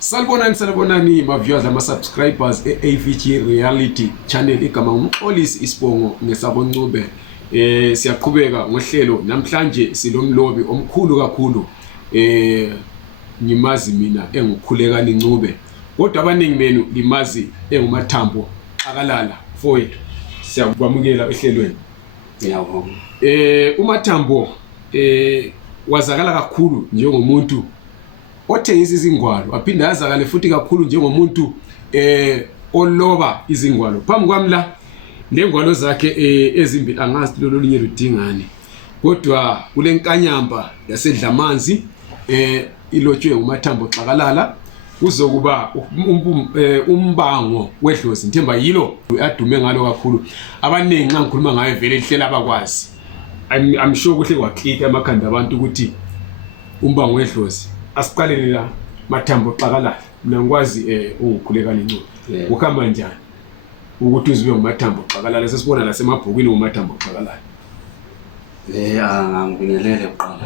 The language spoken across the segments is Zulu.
Salibonani ma viewers ama subscribers AVG Reality Channel igama umxolisi Isibongo ngesabonCube. Siyaqhubeka ngohlelo namhlanje silomlobi omkhulu kakhulu ngimazi mina engukhulekani Ncube kodwa abaningi benu limazi enguMathambo Xakalala mfowethu siyakwamukela ehlelweni. Ngiyabonga. uMathambo wazakala kakhulu njengomuntu othengisa izingwalo aphinda yazakale futhi kakhulu njengomuntu oloba izingwalo. Phambi kwami la lengwalo zakhe ezimbili angazi lolo linye ludingani kodwa kule nkanyamba yasedlamanzi ilotshwe uMathambo Xakalala kuzokuba umbango wedlozi ngithemba yilo adume ngalo kakhulu abaningi nxa ngikhuluma ngaye vele ihlela abakwazi. I'm sure kuhle kwaclick amakhanda abantu ukuthi umbango wedlozi. Asiqalele la Mathambo Xakalala mina ngikwazi ungukhulekani Ncube ukuhamba njani ukuthi uzibe nguMathambo Xakalala sesibona la semabhukwini uMathambo Xakalala. Ngibingelele kuqala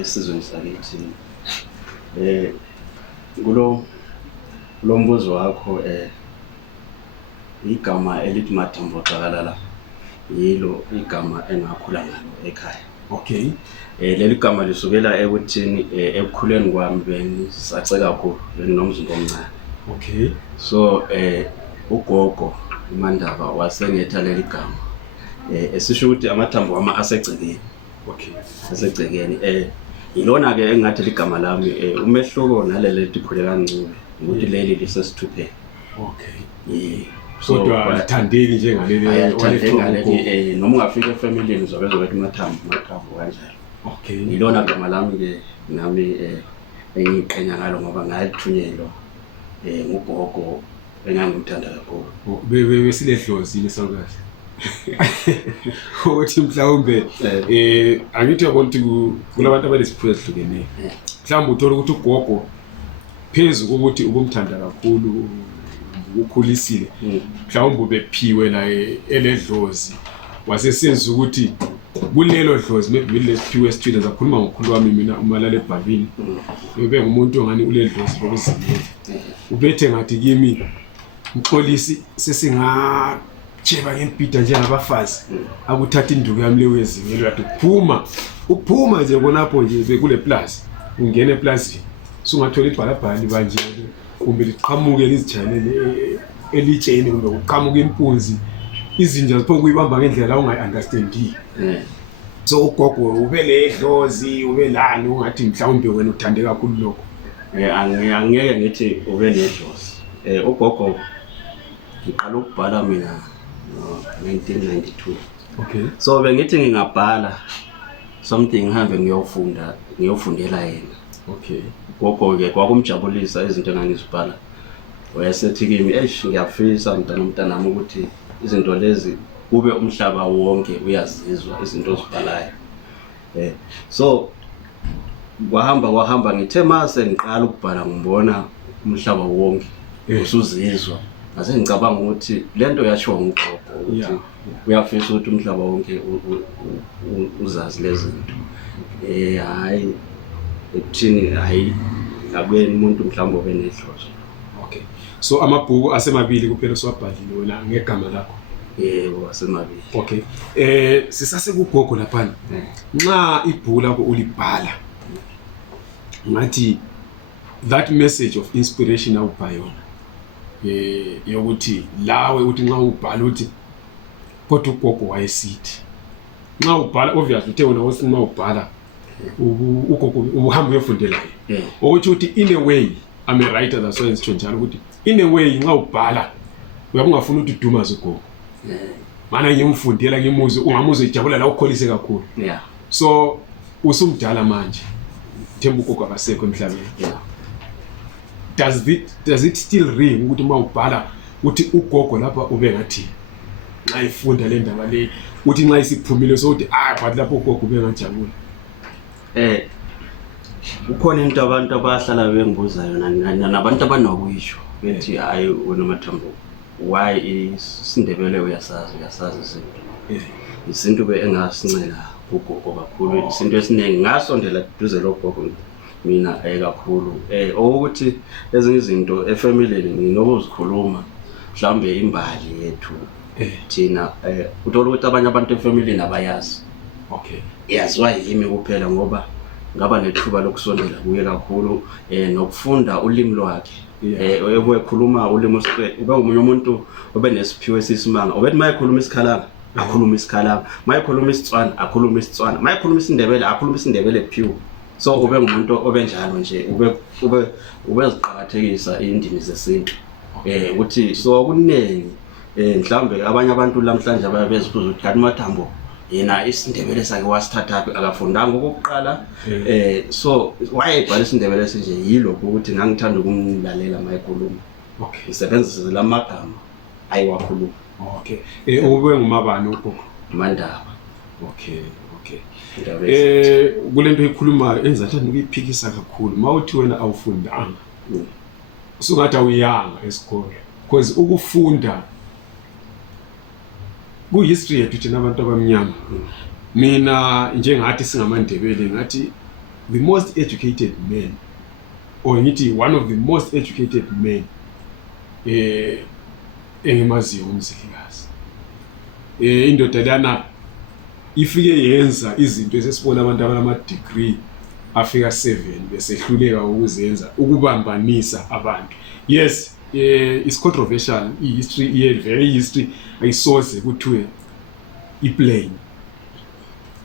esizweni sakithi kulo mbuzo wakho igama elithi Mathambo Xakalala yilo igama engakhula ngalo ekhaya. Okay. Leli gama lisukela ekuthini ekukhuleni kwami bengisace kakhulu benginomzimba omncane. Okay. So ugogo uMandaba wasengetha leli gama esisho ukuthi amathambo ama asegcekeni. Okay. Asegcekeni ilona ke engathi ligama lami umehluko naleli likhulekani Ncube ukuthi leli lisesithupheni. Okay. Kodwa alithandeki njengaleli walethongaleli noma ungafika efamilini uzobezwa ukuthi Mathambo kanjalo. Okay. Ilona gama lami ke nami engiqenya ngalo ngoba ngalithunyelwa ngugogo engangimthanda kakhulu. Besilehlozi nesakazi. Ukuthi mhlawumbe angithi yabona ukuthi kulabantu abanesiphiwo ezihlukeneyo. Mhlawumbe uthola ukuthi ugogo phezulu kokuthi ubumthanda kakhulu ukhulisile mhlawumbe bephiwe la eledlozi wasesenza ukuthi kulelo dlozi maybe lesiphiwe esithile zakhuluma ngokhulu wami mina umalala eBhavini ube ngumuntu ongani uledlozi lokuzimela ubethe ngathi kimi mxolisi sesingajeba ngempida njengabafazi akuthatha induku yami lewezimelo yathi uphuma nje bonapho nje bekule plus ungene eplazini sungathola ibhalabhali banje kumbe liqhamuke lizijayelele elitsheni kumbe uqhamuke impunzi izinja zipho kuyibamba ngendlela ungayi-understandi. So ugogo ube ledlozi ube lani ungathi mhlawumbe wena uthande kakhulu lokho. Angeke ngithi ube ledlozi. Ugogo ngiqala ukubhala mina no-1992. Okay. So bengithi ngingabhala something ngihambe ngiyofundela yena. Okay. Gogo ke kwakumjabulisa izinto engangizibhala. Wayesethi kimi ngiyafisa mntanami ukuthi izinto lezi kube umhlaba wonke uyazizwa izinto ozibhalayo. So kwahamba ngithe mase ngiqala ukubhala ngibona umhlaba wonke usuzizwa. Ngase ngicabanga ukuthi lento yashiwa ngugogo ukuthi uyafisa ukuthi umhlaba wonke uzazi lezi zinto. Hayi ekuthini hayi abuye umuntu mhlawumbe obenedlozi. Okay. So amabhuku asemabili kuphela siwabhalile wena ngegama lakho. Yebo asemabili. Okay. Sisase kugogo lapha. Nxa ibhuku lakho ulibhala ngathi that message of inspiration awubhala yona yokuthi lawe uthi nxa ubhala uthi kodwa ugogo wayesithi nxa ubhala obviously uthe wena nxa ubhala ugogo uhamba uyofundela yena ukuthi in a way I'm a writer that's why ngisho njalo ukuthi in a way nxa ubhala uyabungafuna ukuthi udumaze ugogo mana ngimfundela ngimuzwe ungamuzwe ijabula la ukholise kakhulu. So usumdala manje themba ugogo akasekho emhlabeni. Does it still ring ukuthi uma ubhala uthi ugogo lapha ube ngathi nxa ifunda le ndaba le uthi nxa isiphumile so uthi but lapho ugogo ube ngajabula. Ukhona into abantu abahlala bengibuza yona nabantu abanokuyisho bethi hayi wena Mathambo why isindebele uyasazi izinto. Izinto engasincela ugogo kakhulu izinto esiningi ngasondela duze logogo mina kakhulu ukuthi ezinye izinto efamily nginokuzikhuluma mhlambe imbali yethu thina uthola ukuthi abanye abantu efamily nabayazi yaziwa yimi kuphela ngoba ngaba nethuba lokusondela kuye kakhulu nokufunda ulimi lwakhe ekhuluma ulimi ube umunye umuntu obe nesiphiwe esisimanga obethi mayekhuluma isikhalanga akhuluma isikhalanga mayekhuluma isitswana akhuluma isitswana mayekhuluma isindebele akhuluma isindebele pure so ube ngumuntu obenjalo nje ube ziqhakathekisa indimi zesintu ukuthi so kunengi mhlambe abanye abantu namhlanje ababezibuza ukuthi kanti uMathambo yena isindebele sakhe wasithatha akafundanga okokuqala so wayebhala isindebele sinje yilokho ukuthi ngangithanda ukumlalela mayekhuluma isebenzisa lamagama ayiwakhuluma ube ngumabani ugogo Mandaba kulento ekhuluma enzathanda ukuyiphikisa kakhulu mawuthi wena awufundanga usungathi awuyanga esikole because ukufunda ku-history yethu thina abantu abamnyama mina njengathi singamandebele ngathi the most educated man or ngithi one of the most educated men engimaziyo umzilikazi indoda lana ifike yenza izinto esesibona abantu abanama-degree afika 7 besehluleka ukuzenza ukubambanisa abantu yes it's controversial history very history ayisoze kuthiwe iplain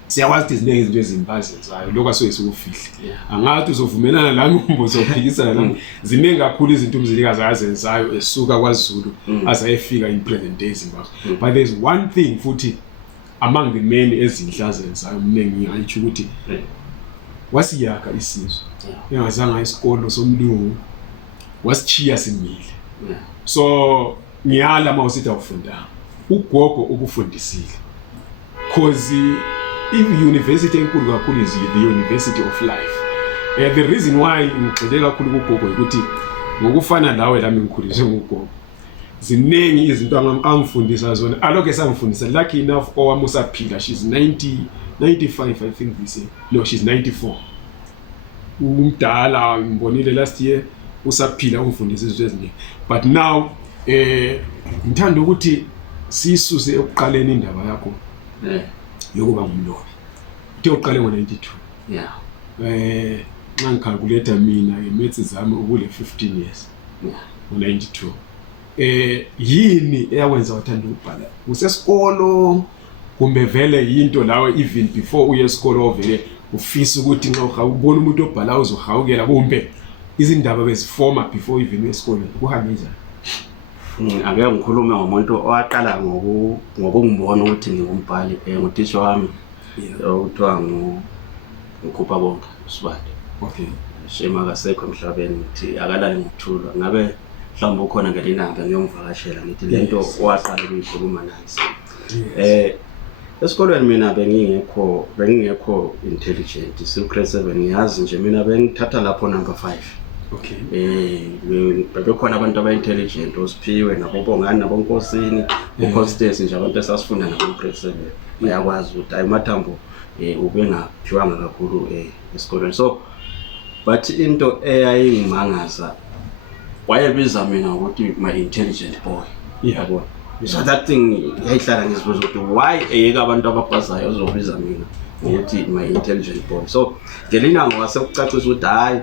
siyawazi izinto izinto ezimbazenzayo lokho asoyisukufihla angathi uzovumelana lami umbuzo ophikisana nami ziningi kakhulu izinto umzilikazi azenzayo esuka kwaZulu azayefika in present days Zimbabwe but there's one thing futhi among the men ezinhla azenzayo mningi ngiyayithi ukuthi wasiyaka isizwe engazanga isikolo somlungu wasichiya simile so ngiyala mawusithi awufundanga ugogo ukufundisile cause i-university enkulu kakhulu is the university of life the reason why ngigxile kakhulu kugogo ukuthi ngokufana nawe lami ngikhuliswe ngugogo ziningi izinto angifundisa zona aloke sangifundisa lucky enough owami usaphila she's 95 I think we say no she's 94 umdala ngibonile last year usaphila ungifundisa izinto eziningi but now ngithanda ukuthi sisuse ekuqaleni indaba yakho yokuba ngumlobi uthe uqale ngo92 nxa ngicalculate mina ngemetsi zami ukule 15 years ngo92 yini eyakwenza wathanda ukubhala usesikolo kumbe vele yinto lawe even before uye esikolo ovele ufisa ukuthi nxa ubona umuntu obhala uzohawukela kumbe izindaba bezifoma before even esikole kuhambe njani ake ngikhulume ngomuntu owaqala ngokungibona ukuthi ngingumbhali nguthisha wami okuthiwa nguKhupha Bonke Sibande shema kasekho emhlabeni ngithi akalali ngokuthula ngabe mhlawumbe ukhona ngelinanga ngiyomvakashela ngithi lento owaqala ukuyikhuluma naye esikolweni mina bengingekho intelligent grade 7 ngiyazi nje mina bengithatha lapho number 5 bebekhona abantu aba-intelligent osiphiwe nabobongani nabonkosini uConstance nje abantu esasifunda nabo grade 7 bayakwazi ukuthi hayi uMathambo ubengaphiwanga kakhulu esikolweni so but into eyayingimangaza wayebiza mina ukuthi my intelligent boy yabo so that thing yayihlala ngizibuza ukuthi why eyeka abantu ababhazayo ozobiza mina ukuthi my intelligent boy so ngelinanga wasekucacisa ukuthi hayi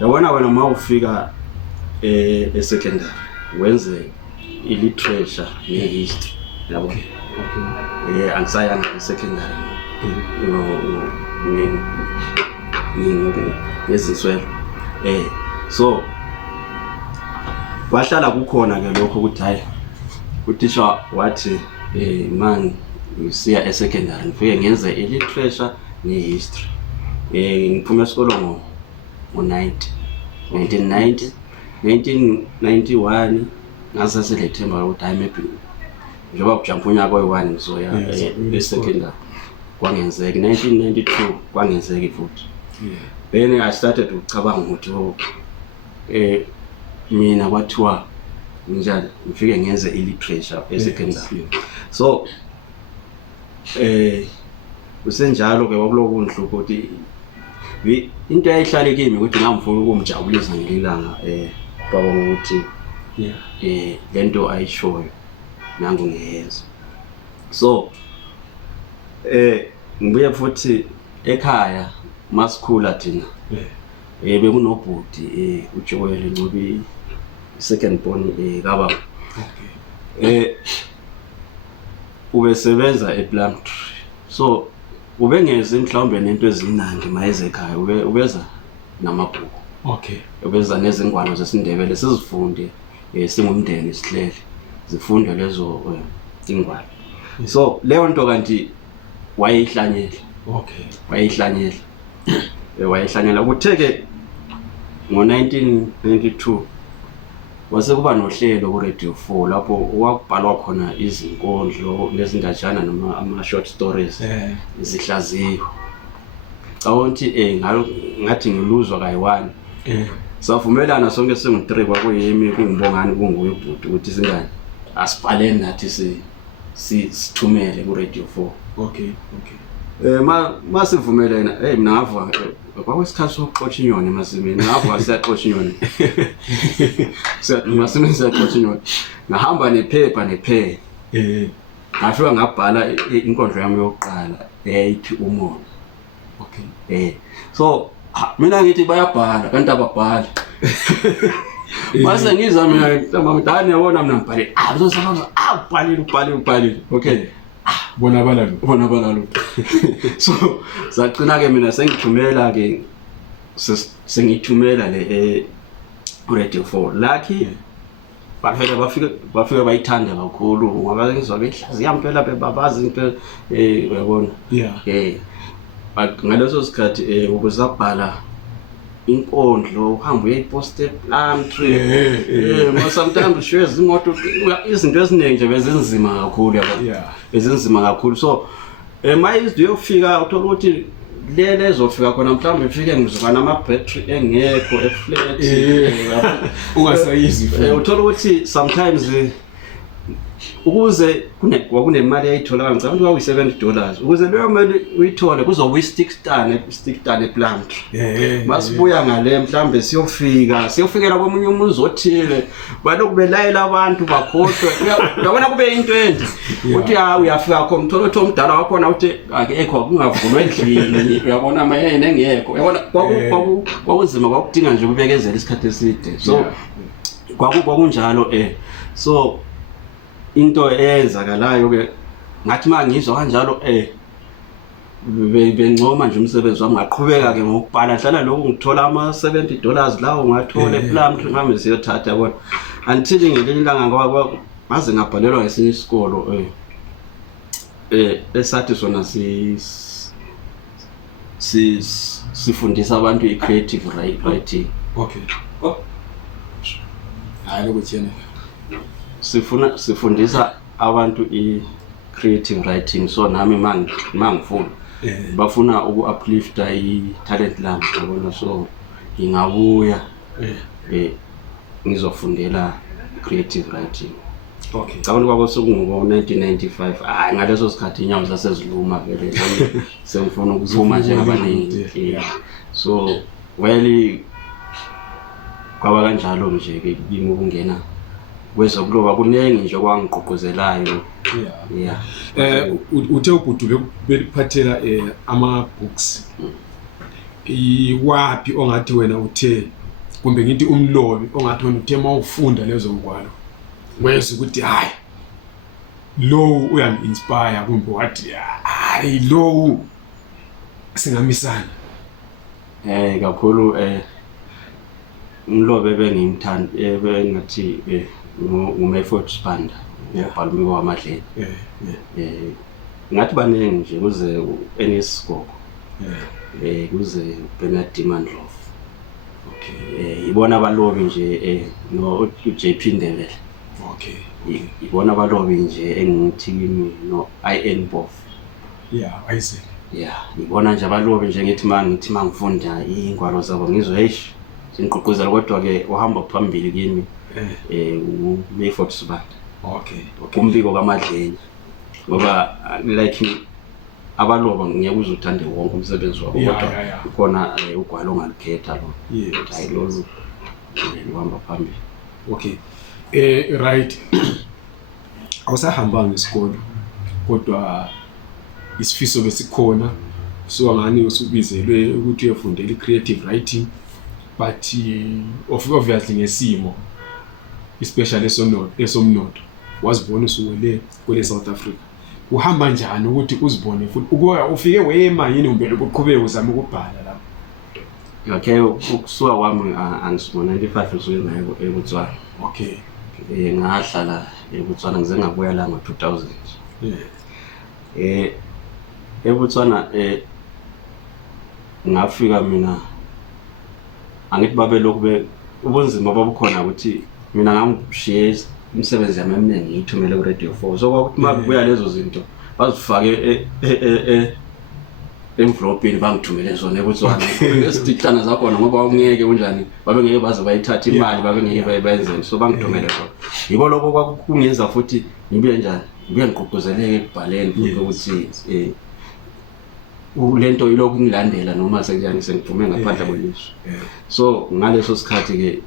yabona wena uma ufika secondary wenze iliterature nehistory yabo angisayanga secondary ngeziswelo so wahlala kukhona ke lokho ukuthi hayi uthisha wathi man ngisiya esecondary ngifike ngenze iliterature nehistory ngiphume esikolo ngo1991 ngaseselethemba ukuthi hayi maybe njengoba kujampa unyaka oyi-1 ngizoya esecondary kwangenzeka 1992 kwangenzeka futhi then I started ukucabanga ukuthi mina kwathiwa njalo ngifike ngenze iliterature esecondary so kusenjalo ke kwakuloku ngihlupho ukuthi into eyayihlale kimi ukuthi ngangifuna ukumjabulisa ngelilanga baba ukuthi lento ayishoyo nangu ngiyenza. So ngibuye futhi ekhaya masikhula thina bekunobhudi uJoel Ncube second born kaba ubesebenza ePlumtree. So ubengeze mhlawumbe nento ezinandi mayeze ekhaya ubeza namabhuku. Okay. Ubeza nezingwalo zesiNdebele sizifunde singumndeni sihlele zifunde lezo ingwalo. So leyo nto kanti wayeyihlanyela. Okay. Wayeyihlanyela kutheke ngo1992 wase kuba nohlelo ku Radio 4 lapho wakubhalwa khona izinkondlo nezindajana noma ama short stories izihlaziyo. Awonthi ngathi ngiluzwa kayi1 savumelana sonke singu3 kwakuyimi kungimbongani kunguye ubhuti ukuthi singane asibhaleni nathi sithumele ku Radio 4. Okay. Masivumelana mina ngava kwakuyisikhathi sokuxotsha inyoni emasimini ngava siyaxotsha inyoni emasimini siyaxotsha inyoni ngahamba nephepha nepen ngafika ngabhala inkondlo yami yokuqala eyayithi umona. Okay. So mina ngithi bayabhala kanti ababhali mase ngiza mina mama yabona mina ngibhale uzosaba ubhalile. Okay. Bona balalo. So sagcina ke mina sengithumela ke sengithumela le Radio 4 lucky bafika bayithanda kakhulu ngoba ngizwa behlaziya impela bebabazi impela uyabona. Ngaleso sikhathi ubuzabhala inkondlo uhamba uyayiposta ePlumtree sometimes ushiye izimoto izinto eziningi nje bezinzima kakhulu yabo. Bezinzima kakhulu. So mayizwe uyofika uthola ukuthi lezofika khona mhlawumbe ifike ngizokana ama battery engekho eflat ungasayizi uthola ukuthi sometimes ukuze kunemali ayithola ngicabanga ukuthi $70 ukuze leyo mali uyithole kuzoba stick stand ePlumtree. Masibuya ngale mhlambe siyofikela komunye umuzi othile baloku belayela abantu bakhohlwe uyabona kube into ende uthi uyafika khona uthola ukuthi omdala wakhona uthi akekho kungavulwa endlini uyabona mayena engekho uyabona kwakuzima kwakudinga nje ukubekezela isikhathi eside. So kwakunjalo so into eyenzakalayo ke ngathi mangizwa kanjalo bencoma nje umsebenzi wami ngaqhubeka ke ngokubhala hlala lokho ngithola ama $70 lawo ngathola ePlumtree ngame siyothatha yabona until ngelinye ilanga ngoba ngaze ngabhalelwa ngesinye isikolo esathi sona sifundisa abantu i-creative writing. Okay. Hayi lokuthena sifundisa abantu i-creative writing. So nami mangifuna bafuna uku-uplifta i-talent lami yabona. So ngingabuya ngizofundela creative writing. Okay. Cabanga kwakusekungo-1995 ngaleso sikhathi inyawo zaseziluma vele sengifuna ukuphuma njengabaningi. So kwaba kanjalo nje ke kimi ukungena kwezokuloba kuningi nje kwangigqugquzelayo. Uthe ubhuti beliphathela ama books iwapi ongathi wena uthe kumbe ngithi umlobi ongathi wena uthe mawufunda lezo ngwalo wese ukuthi hayi lo uyangi-inspire kumbe wathi hayi lo singamisana? Kakhulu umlobi bengimthanda bengathi uMayford Sibanda ubhalumi kwaMadleni. Ngathi baningi nje kuze Enes Gogo kuze Bernard Dimandlovu. Okay. Ibona abalobi nje no JP Ndebele. Okay. Ibona abalobi nje engithi kimi no IN Bof. I see. Ibona nje abalobi nje ngithi mangifunda ingwalo zabo ngizwe singqoqozela kodwa ke uhamba phambili kimi uMayford Sibanda. Okay. Umbiko kaMadleni ngoba like abaloba ngeke uzuthande wonke umsebenzi wabo kodwa khona ugwalo ongalikhetha lo hayi lolu uhamba phambili. Okay, right. Awusahambanga isikole kodwa isifiso besikhona, so ngani usubizelwe ukuthi uyefundela i-creative writing, but obviously ngesimo especially esomnotho wazibona usuwele kwele South Africa. Uhamba njani ukuthi uzibone futhi ufike wema yini umbele ukuqhubeka uzama ukubhala lapho? Okay, ukusuka kwami angisibona 95 usuke ngayo eBotswana. Okay. Ngahlala eBotswana ngize ngabuya la ngo-2000. eBotswana ngafika mina angithi babe lokube ubunzima babukhona ukuthi mina ngangishiye umsebenzi yami eminingi ngithumele ku Radio 4, so kwakuthi makubuya lezo zinto bazifake envelopini bangithumele zona eBotswana esidiklana zakhona ngoba ungeke unjani babe ngeke baze bayithatha imali babe ngeke bayenze, so bangithumele khona. Yiko lokho kwakungenza futhi ngibe njani ngibe ngiqoqozeleke ekubhaleni futhi ukuthi lento ilokhu ngilandela noma senjani sengiphume ngaphandle kwelizwe. So ngaleso sikhathi ke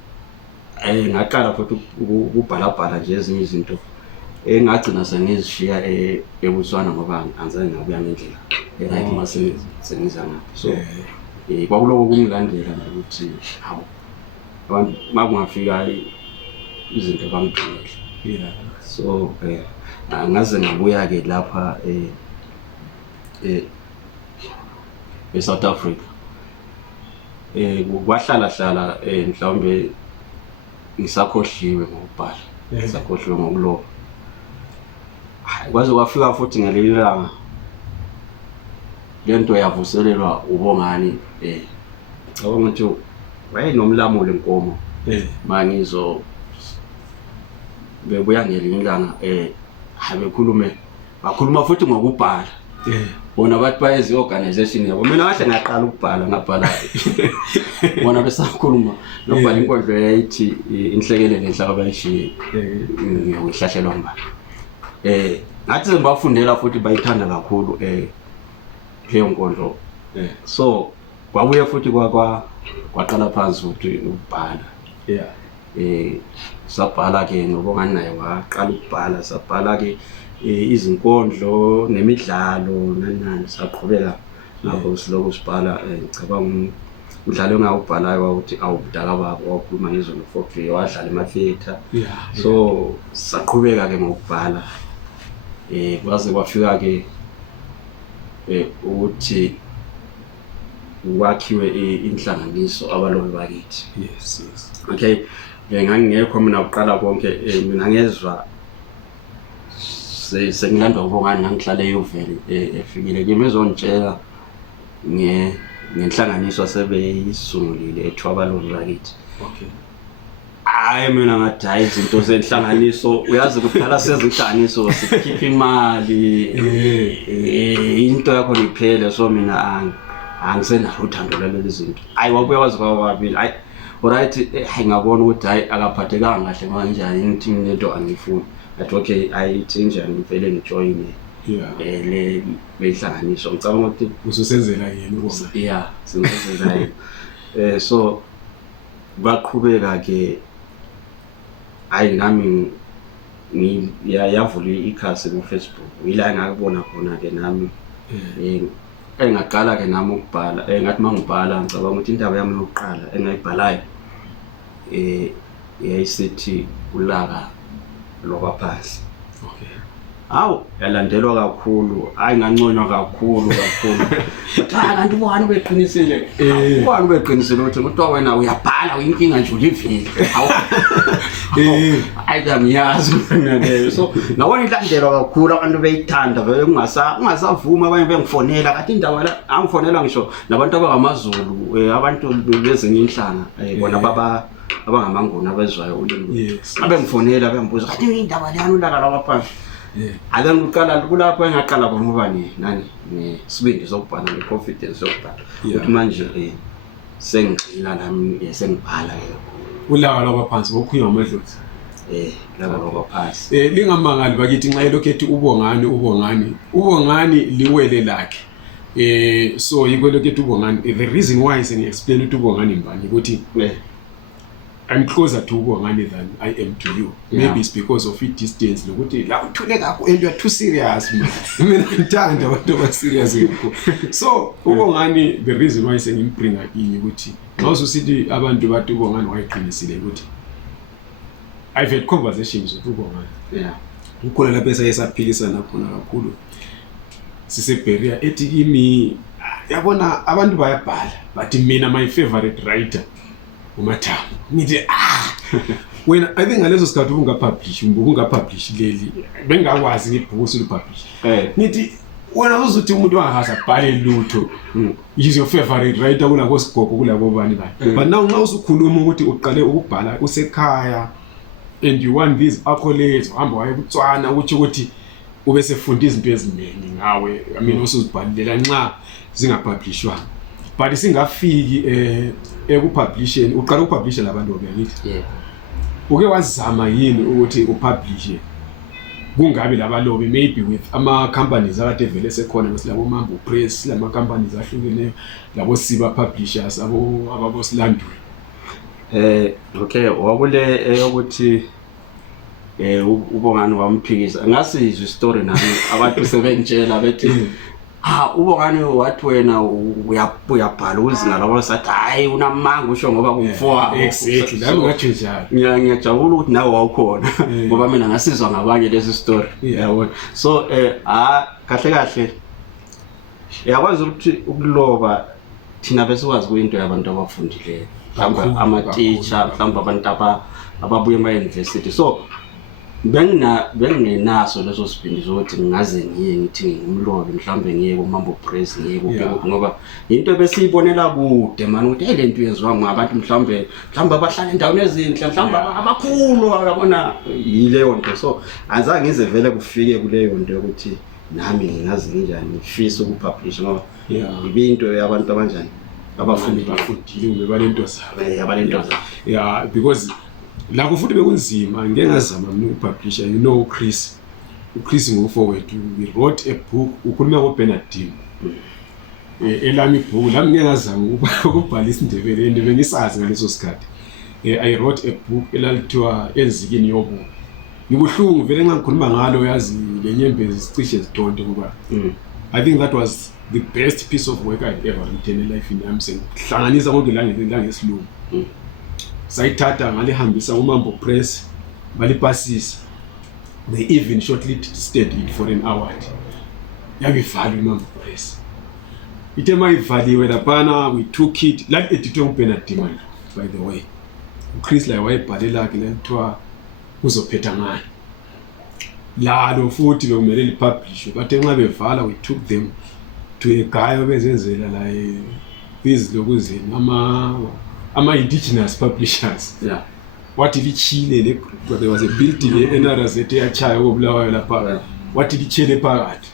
ngaqala futhi ukubhala nje ezinye izinto engagcina sengizishiya eBotswana ngoba angizange ngabuya ngendlela right mase sengiza ngapha. So kwakuloko kungilandela ukuthi hawu abantu makungafika izinto bangithumele. So ngaze ngabuya ke lapha eSouth Africa. Kwahlala mhlawumbe ngisakhohliwe ngokubhala, ngisakhohliwe ngokuloba. Kwaze kwafika futhi ngelilanga lento yavuselelwa ubongani cabanga ukuthi wayenomlamulo inkomo mangizo bebuya ngelilanga bakhuluma futhi ngokubhala. Bona bathi bayezi organization yabo, mina kahle ngaqala ukubhala bona besakhuluma nokubhala inkondlo yayithi inhlekelele enhlaka bayishiye ngiyohlahlelwa mbala. Ngathi sengibafundela futhi bayithanda kakhulu leyo nkondlo. So kwabuye futhi kwaqala phansi ukuthi ukubhala. Sabhala ke ngobongani naye waqala ukubhala, sabhala ke izinkondlo nemidlalo nanani saqhubeka lapho siloko sibhala. Ngicabanga umdlalo engawubhalayo ukuthi awubudala babo wakhuluma ngezolo folk wadlala ema-theater. So saqhubeka ke ngokubhala kwaze kwafika ke ukuthi wakhiwe inhlanganiso abalobi bakithi. Okay, ngangingekho mina uqala konke mina ngezwa sengilandwa ubongani ngangihlale eYoveli efikile kimi ezongitshela ngenhlanganiso asebeyisungulile ethiwa abalobi bakithi. Okay. Hayi mina ngathi hayi izinto zenhlanganiso uyazi kuphela sezinhlanganiso sikhipha imali into yakho iphele, so mina angisenalo uthando lwalezi zinto. Hayi wabuye wazi kwababili hayi alright ngabona ukuthi hayi akaphathekanga kahle kanjani ngithi into angifuni. Athi okay ayithinje ngivele ngijoyine le ihlanganiso. Ngicabanga ukuthi ususenzela yena ukona. senzela yena. So baqhubeka ke hayi nami yavula ikhasi ku Facebook ila ngakubona khona ke nami engaqala ke nami ukubhala. Ngathi mangibhala ngicabanga ukuthi indaba yami yokuqala engayibhalayo yayisithi ulaka loba phansi. Okay. Hawu yalandelwa kakhulu, hayi nganconywa kakhulu. Kanti ubani beqinisile? Ubani beqinisile ukuthi kuthiwa wena uyabhala uyinkinga nje ulivile. Hawu. Hayi ngiyazi mina leyo. So ngabona ilandelwa kakhulu, abantu beyithanda vele ungasavuma abanye bengifonela kanti indaba la angifonela ngisho nabantu abangamaZulu abantu bezinye inhlanga bona baba abangamangona abezwayo ulimi. Abengifonela bembuza kanti indaba leyana ulaka lwaphansi. Ake ngiqala kulapho engaqala khona ngoba nani nesibindi sokubhala neconfidence yokubhala ukuthi manje sengigcina nami sengibhala ke ulaka lwaphansi ngokukhuluma amadlozi. laba baphansi lingamangali bakithi nxa elokhethi ubongani liwele lakhe so yiko lokhethi ubongani the reason why sengiexplain ukuthi ubongani mbani ukuthi I'm closer to ubongani than I am to you. Maybe it's because of it distance lokuthi la uthule kakho and you are too serious man. Mina ngithanda abantu aba serious ngikho. So ubongani the reason why sengimbringa ini ukuthi mawususithi abantu bathi ubongani wayiqinisile ukuthi I've had conversations with ubongani. Ukhona lapho esaphikisana khona kakhulu. Siseberia ethi kimi yabona abantu bayabhala but mina my favorite writer uMathambo ngithi wena I think ngaleso sikhathi ungapublish leli bengakwazi ngebhuku silipublish ngithi wena uzothi umuntu wangahasa bhale lutho is your favorite writer kulako sigogo kulabo bani but now nxa usukhuluma ukuthi uqale ukubhala usekhaya and you want these accolades uhamba waye kutswana ukuthi ube sefunda izinto eziningi ngawe I mean usuzibhalela nxa zingapublishwa but singafiki ekupublisheni uqala ukupublisha labantu obeyithi uke wazama yini ukuthi upublishe kungabe labalobi maybe with ama companies akade vele sekhona ngesilabo Mambo Press lama companies ahlukeneyo labo Siba Publishers ababo Silandwe okay wakule ukuthi ubongani wamphikisa ngasizwe story nami abantu sebengitshela bethi ubongani wathi wena uyabhala uzinga labo sathi hayi unamanga usho ngoba ku4 exactly lami ngathi njalo ngiyajabula ukuthi nawe wawukhona ngoba mina ngasizwa ngabanye lezi story yabona so kahle yakwazi ukuthi ukuloba thina besikwazi kuyinto yabantu abafundileyo mhlawumbe ama-teacher mhlawumbe abantu ababuye ema-university so bengenaso leso sibindi sokuthi ngingaze ngithi ngimlobe mhlawumbe ngiye kuMambo Press ngiye kuphi ngoba into besiyibonela kude manje ukuthi le nto yenziwa ngabantu mhlawumbe abahlala endaweni ezinhle mhlawumbe abakhulu yabona yileyo nto so azange ngize vele kufike kuleyo nto ukuthi nami ngingazi kanjani ngifisa ukupublish ngoba ibinto yabantu abanjani abafundile balento zabo because la kufuthi bekunzima ngeke ngazama mina ukupublisha you know Chris ngofowethu we wrote a book ukhuluma ngoBernard Dean elami ibhuku lami ngeke ngazama ukubhala isiNdebele and bengisazi ngaleso sikhathi I wrote a book elalithiwa enzikini yobu ngibuhlungu vele nxa ngikhuluma ngalo yazi lenyembezi sicishe zidonde ngoba I think that was the best piece of work I've ever written in life yami sengihlanganisa konke langesilungu sayithatha ngalihambisa uMambo Press balipasisa they even shortlisted it for an award yabivalwa uMambo Press ithe mayivaliwe laphana we took it like editwe nguBernard Dean by the way uChris la wayebhalela ke lentwa uzophetha ngani lalo futhi bekumele lipublish bathe nxa bevala we took them to a guy obezenzela la these lokuzini ama-indigenous publishers wathi lichile le there was a building eNRZ eyachaya obulawayo lapha wathi lichele phakathi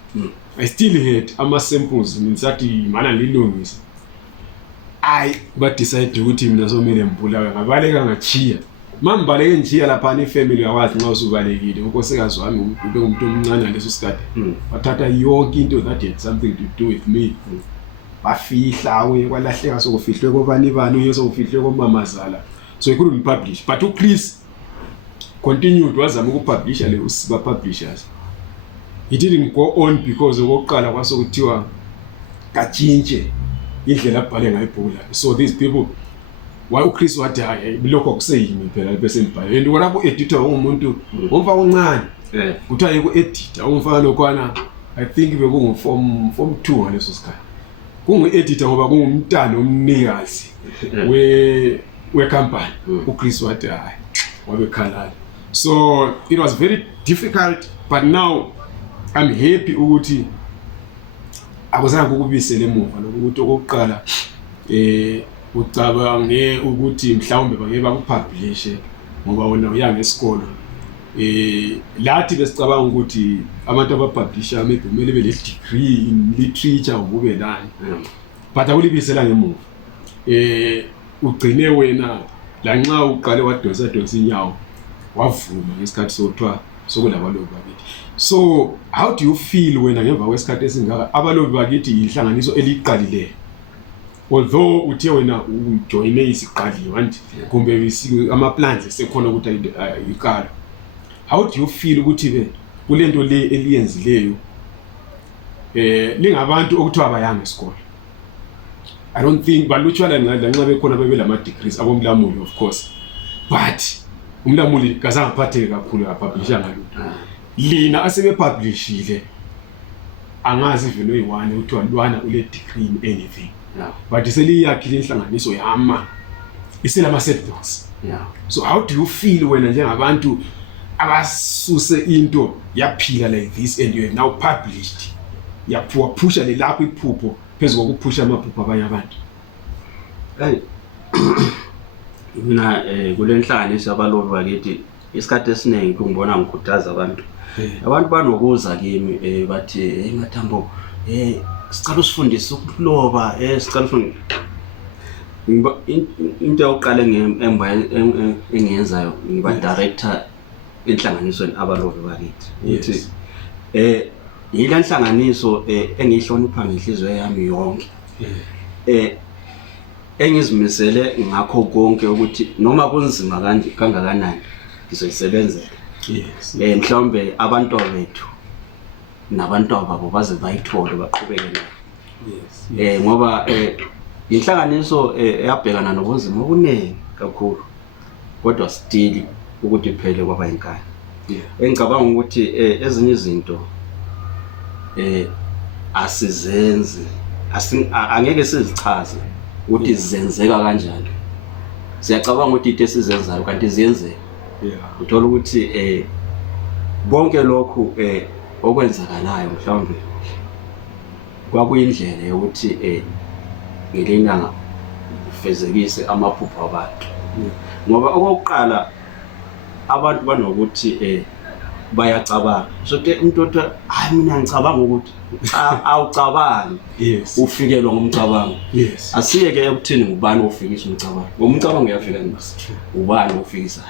I still had ama-samples ngisathi mana lilungisa badecide ukuthi mina somele mbulawe ngabaleka ngachiya mambaleke njiya lapha ifamily yawazi nxa usubalekile unkosikazi wami ube umuntu omncane leso sikhathi wathatha yonke into that had something to do with me bafihla kwalahleka sokufihlwe kobani uyesokufihlwe komamazala so couldn't publish but uChris continued wazama ukupublisha le uSiba Publishers he didn't go on because okokuqala kwasokuthiwa katshintshe indlela abhale ngayo ibhuku lakhe so these people why uChris wathi hayi lokho kuseyimi phela bese ngibhale and wona ku-editor ungumuntu omfa uncane kuthiwa yiku-editor umfana lokwana I think bekungu form 2 ngaleso sikhathi kungu-editor ngoba kungumntana omnikazi we-company uChris wathi hayi wabekhalala so it was very difficult but now I'm happy ukuthi akuzange ukubisele emuva lokuthi okokuqala ucabange ukuthi mhlawumbe bake bakupublishe ngoba wona uyange esikolo lathi besicabanga ukuthi abantu abapublisha maybe kumele bele degree in literature ube nani but akulibisela ngemuva ugcine wena la nxa uqale wadonsa inyawo wavuma ngesikhathi sokuthiwa sokulabalobi bakithi. So how do you feel wena ngemva kwesikhathi esingaka abalobi bakithi inhlanganiso eliqalileyo? Although uthe wena ujoine isiqaliwe nje kumbe ama plans esekhona ukuthi ayikala. How do you feel ukuthi ke kulento le eliyenzileyo lingabantu okuthiwa abayanga esikole? I don't think balutshwana nxa bekhona bebelama degrees abomlamuli of course, but umlamuli kazange aphatheke kakhulu apublisha ngalutho. Lina asebe publishile angazi velo yi1 uthiwa lwana ule degree in anything. But seliyakhile inhlanganiso yama iselama setbooks. So how do you feel wena njengabantu abasuse into yaphila like this and you have now published yapusha le lapho iphupho phezulu kokupusha amaphupho abanye abantu? Mina kule nhlanganiso abalobi bakithi isikhathi esiningi ngibona ngikhuthaza abantu. Abantu banokuza kimi bathi hey Mathambo sicela usifundise ukuloba sicela ufundise into yokuqala engiyenzayo ngiba director enhlanganisweni abalobi bakithi. Uthi yile nhlanganiso engihlonipha ngenhliziyo yami yonke. Engizimisele ngakho konke ukuthi noma kunzima kangakanani ngizoyisebenzela. Mhlawumbe abantu bethu nabantu ababo baze bayithole baqhubeke nayo. Ngoba inhlanganiso eyabhekana nobunzima obuningi kakhulu kodwa still ukuthi phele kwaba inkani. Engicabanga ukuthi ezinye izinto asizenzi angeke sizichaze ukuthi zenzeka kanjani. Siyacabanga ukuthi into esizenzayo kanti ziyenzeka. Uthola ukuthi bonke lokhu okwenzakalayo mhlawumbe kwakuyindlela yokuthi ngelinanga ufezekise amaphupho abantu. Ngoba okokuqala abantu banokuthi bayacabanga. So umuntu othi hayi mina ngicabanga ukuthi awucabangi ufikelwa ngumcabango. Asiyeke ekuthini ngubani ofikisa umcabango. Umcabango uyafika ubani ofikisayo.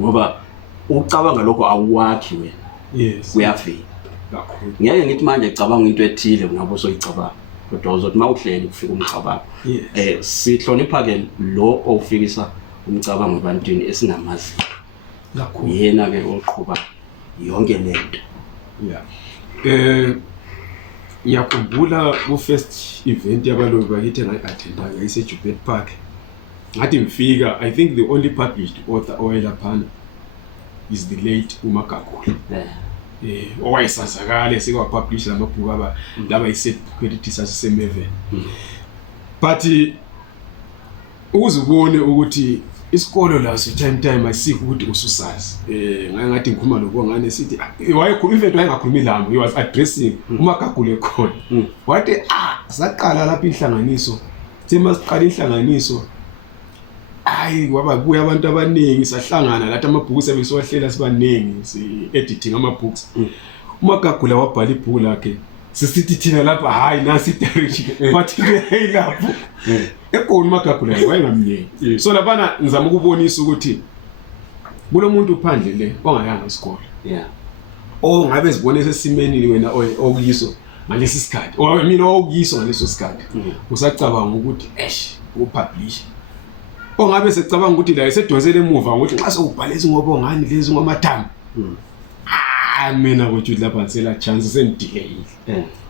Ngoba ucabanga lokho awuwakhi wena. Uyafika. Ngeke ngithi manje ngicabanga into ethile ngabe usoyicabanga. Kodwa uzothi mawuhleli kufika umcabango. Sihlonipha ke lo ofikisa umcabango ebantwini esingamazi. Yena ke oqhuba yonke lento. Ngiyakhumbula ku first event yabalobi bakithi engayi-attenda yayiseJubek Park. Ngathi ngifika, I think the only published author owelaphana is the late uMagagula. Owayesazakala sekwapublisha amabhuku laba yi-set quality saseMeven. But uzubone ukuthi isikolo laso time asikho ukuthi ususazi. Ngathi ngikhuluma lokho ngane sithi wayekhuluma into engakhulumi lami, he was addressing uMagagula ekhona. Wathi saqala lapha inhlanganiso. Thema siqala inhlanganiso. Hayi wababuya abantu abaningi sahlangana lathi amabhuku sebesiwahlela sibaningi si-editing amabooks. uMagagula wabhala ibhuku lakhe sisithi thina lapha hayi nasi direction but hey lapho ekhona uMagagula wayengamnyengi. So labana ngizama ukubonisa ukuthi kulo muntu phandle le ongayanga isikole ngabe zibone sesimeni wena okuyiso ngalesi sikhathi mina okuyiso ngaleso sikhathi usacabanga ukuthi upublish ongabe secabanga ukuthi la esedonsele emuva ukuthi nxa sokubhalisa ngoba ngani lezi ngomathambo mina ukuthi lapha ngisela chance sendidelay.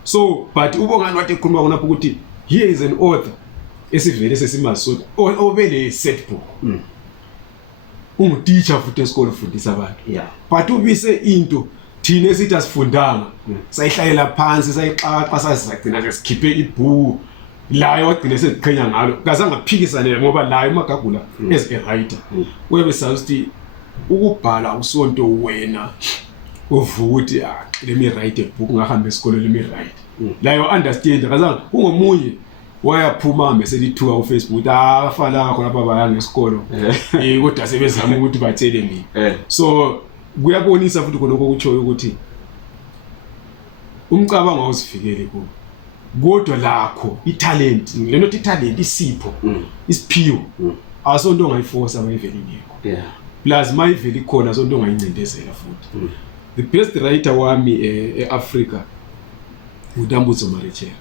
So but ubongani wathi ekhuluma khonapho ukuthi here is an author esivele sesimasoda obele set book. Teacher futhi esikole ufundisa abantu. But ubise into thina esithi asifundanga sayihlayela phansi sayixaxa sasizagcina sesikhiphe ibhuku layo wagcina seziqhenya ngalo kazange aphikisane ngoba layo uMagagula as a writer webe sathi ukubhala usonto wena uvuthi let me write a book ngahamba esikole let me write layo understand kazange ungomunye wayaphuma meselithuka ku Facebook afala khona baba yanga esikolo kodwa sebezama ukuthi bathele mina. So kuyabonisa futhi khona okutshoyo ukuthi umcabango awusifikele kubo kodwa lakho italent lenothi italent isipho isiphiwo asonto ongayiforce abayivelini yakho. plus mayiveli khona sonto ongayincindezela futhi the best writer wami eAfrica uDambuzo Marechera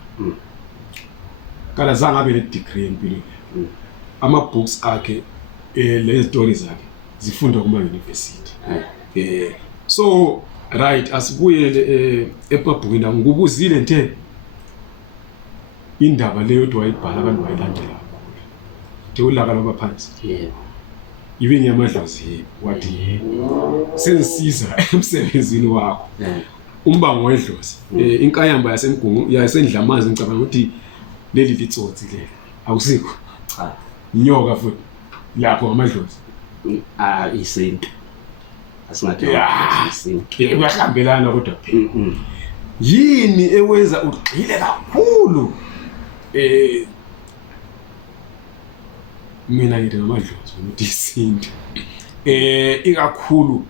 kala zange abe ne-degree empilweni ama-books akhe le stories zakhe zifundwa kuma-university so right asibuyele emabhukweni ngikubuzile nje indaba leyo yodwa wayibhala abantu bayilandela kakhulu nje ulaka lwabaphansi ibe ngiyamadlozi wathi sengisiza emsebenzini wakho umbango wedlozi inkayamba yasemgungu yasendlamazi ngicabanga ukuthi leli litsotsi leli akusikho cha inyoka futhi lapho amadlozi isinto asingathi isinto kuyahambelana kodwa yini ewenza ugxile kakhulu mina ngithi ngamadlozi ukuthi isinto ikakhulu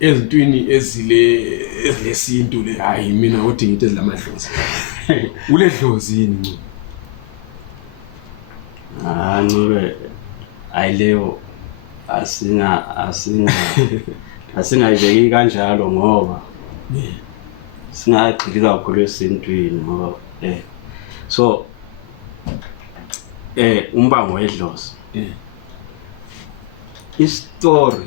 ezintwini ezilesintu le hayi mina uthi ngithi ezilamadlozi ule dlozi yini ncube ayileyo asingayibeki kanjalo ngoba singagxili kakhulu esintwini ngoba so umbango wedlozi istory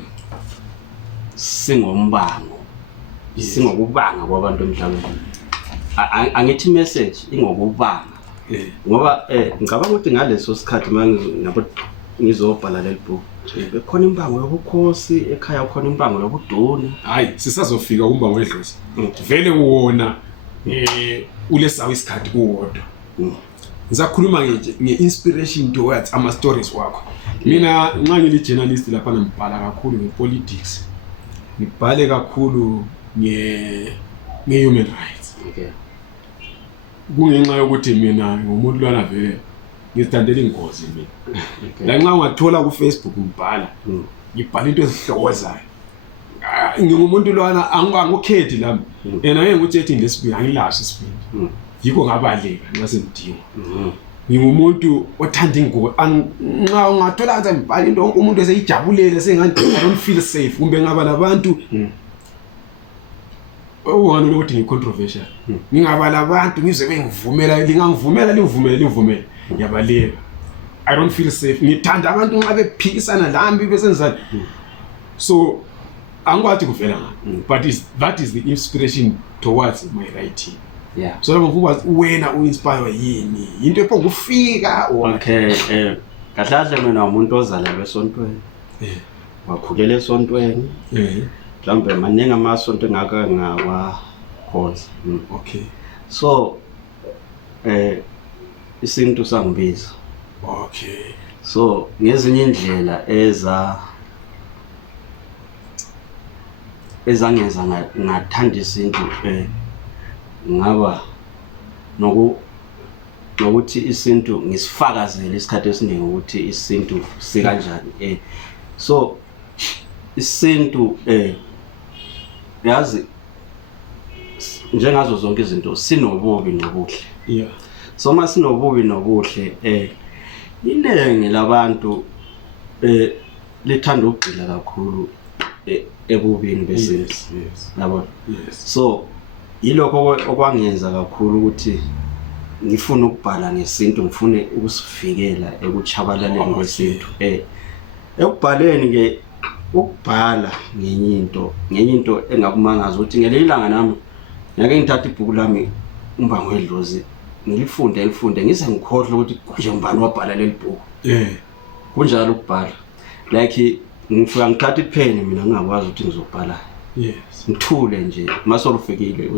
singombango singokubanga kwabantu emhlabeni angithi message ingokubanga ngoba ngicabanga ukuthi ngaleso sikhathi manje ngizobhala leli book bekhona imbango yobukhosi ekhaya khona imbango yobuduna hayi sisazofika kumbango wedlozi vele wona ulesawo isikhathi kuwodwa ngizakhuluma nge-inspiration towards ama-stories wakho mina nxa ngili-journalist lapha ngibhala kakhulu nge-politics ngibhale kakhulu nge-human rights kungenxa yokuthi mina ngumuntu lwana vele ngizithandela ingozi mina la nxa ungathola ku-Facebook ngibhala into ezihlokozayo ngingumuntu lwana angikhethi lami yena ngeke lesibili angilaso isibindi yikho ngabaleka nxa sengidinga ngingumuntu othanda ingozi nxa ungathola ukuthi ngibhala into umuntu eseyijabulele sengathi I don't feel safe kumbe ngaba labantu ungani ukuthi ngicontroversial ngingabala abantu ngizwe bengivumela lingangivumela livumele ngiyabaleka I don't feel safe ngithanda abantu nxa bephikisana lami besenzani so angikwathi kuvela ngani but that is the inspiration towards my writing so lama mfuba wena uinspire yini into epho kufika okay kahlahle mina umuntu ozalelwe esontweni wakhulela esontweni mhlawumbe maningi amasonto engaka ngawakhonza okay so isintu sangibiza okay so ngezinye indlela ezangenza ngathanda isintu ngaba nokuthi isintu ngisifakazele isikhathi esiningi ukuthi isintu sikanjani so isintu yazi njengazo zonke izinto sinobubi nobuhle so masinobubi nobuhle iningi labantu lithanda ukugxila kakhulu ebubini besintu yabo so yilokho okwangenza kakhulu ukuthi ngifuna ukubhala ngesintu ngifune ukusivikela ekuchabalaleni kwesintu ekubhaleni ukubhala ngenye into engakumangaza ukuthi ngelilanga nami ngeke ngithathe ibhuku lami umbango wedlozi ngilifunde ngize ngikhohle ukuthi konje ngibani wabhala leli bhuku kunjalo ukubhala like ngifika ngithatha ipen mina ngingakwazi ukuthi ngizobhala ngithule nje mase olufikile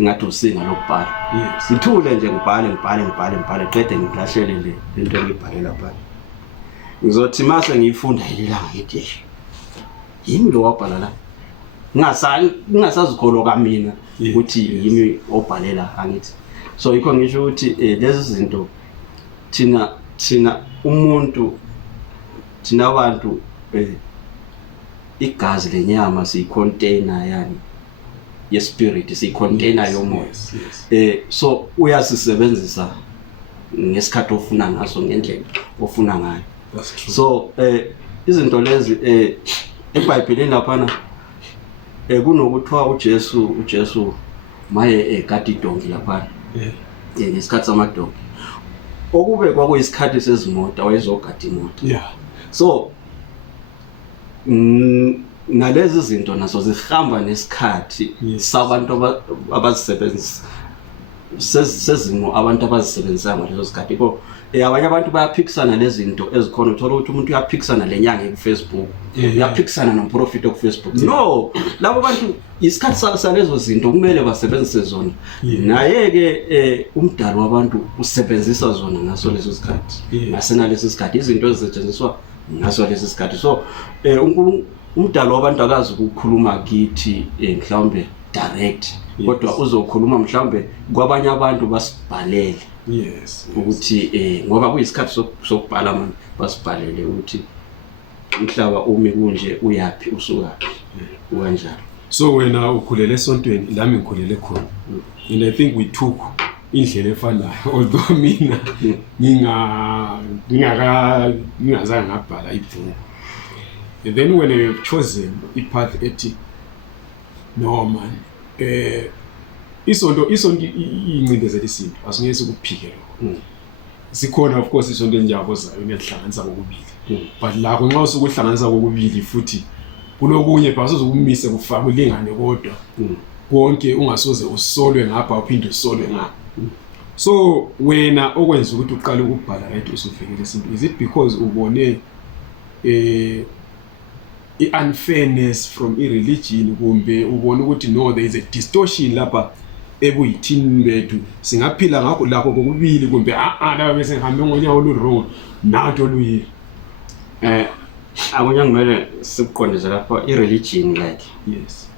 ngathi usinga lokubhala ngithule nje ngibhale qede ngilahlele le nto engibhalela lapha ngizothi mase ngiyifunda ilanga ngithi yimi lo wabhala la ngingasazikholwa kamina ukuthi yimi obhalela angithi so yikho ngisho ukuthi lezi zinto thina umuntu thina abantu igazi lenyama siyicontainer yani yespirit siyicontainer yomoya so uyasisebenzisa ngesikhathi ofuna ngaso ngendlela ofuna ngayo so izinto lezi eBhayibhelini laphana kunokuthiwa uJesu maye egadi idonki laphana ngesikhathi samadonki okube kwakuyisikhathi sezimoto wayezogada imoto so nalezi zinto nazo zihamba nesikhathi sabantu abazisebenzisa sezimo abantu abazisebenzisa ngaleso sikhathi abanye abantu bayaphikisana lezinto ezikhona uthola ukuthi umuntu uyaphikisana lenyanga kuFacebook uyaphikisana nomprofit kuFacebook no labo bantu isikhathi salezo zinto kumele basebenzise zona naye ke umdali wabantu usebenzisa zona ngaso leso sikhathi ngasena leso sikhathi izinto ezisetshenziswa ngaso leso sikhathi so umdali wabantu akazi ukukhuluma kithi mhlawumbe direct kodwa uzokhuluma mhlawumbe kwabanye abantu basibhalele ukuthi ngoba kuyisikhathi sokubhala manje basibhalele ukuthi umhlaba umi kunje uyapi usukaphi kanjalo so wena ukhulele esontweni lami ngikhulele khona and I think we took indlela efanayo although mina ngingazange ngabhala ibhuku and then when I've chosen ipath ethi no man isonto incindezela isinto asingeke ukuphike lokho sikhona of course isonto enjabo zayo ngiyahlanganisa kokubili but la nxa usukuhlanganisa kokubili futhi kulokunye basoze ukumise kufaka ulingane kodwa konke ungasoze usolwe ngapha uphinde usolwe ngapha so wena okwenza ukuthi uqale ukubhala right usufekele isinto is it because ubone unfairness from ireligion kumbe ubona ukuthi no there is a distortion lapha ebuyithini bethu singaphila ngakho lakho kokubili kumbe laba bese ngihambe ngolunyawo olurong nathi oluyile akunya ngimele sikuqondise lapha ireligion like yes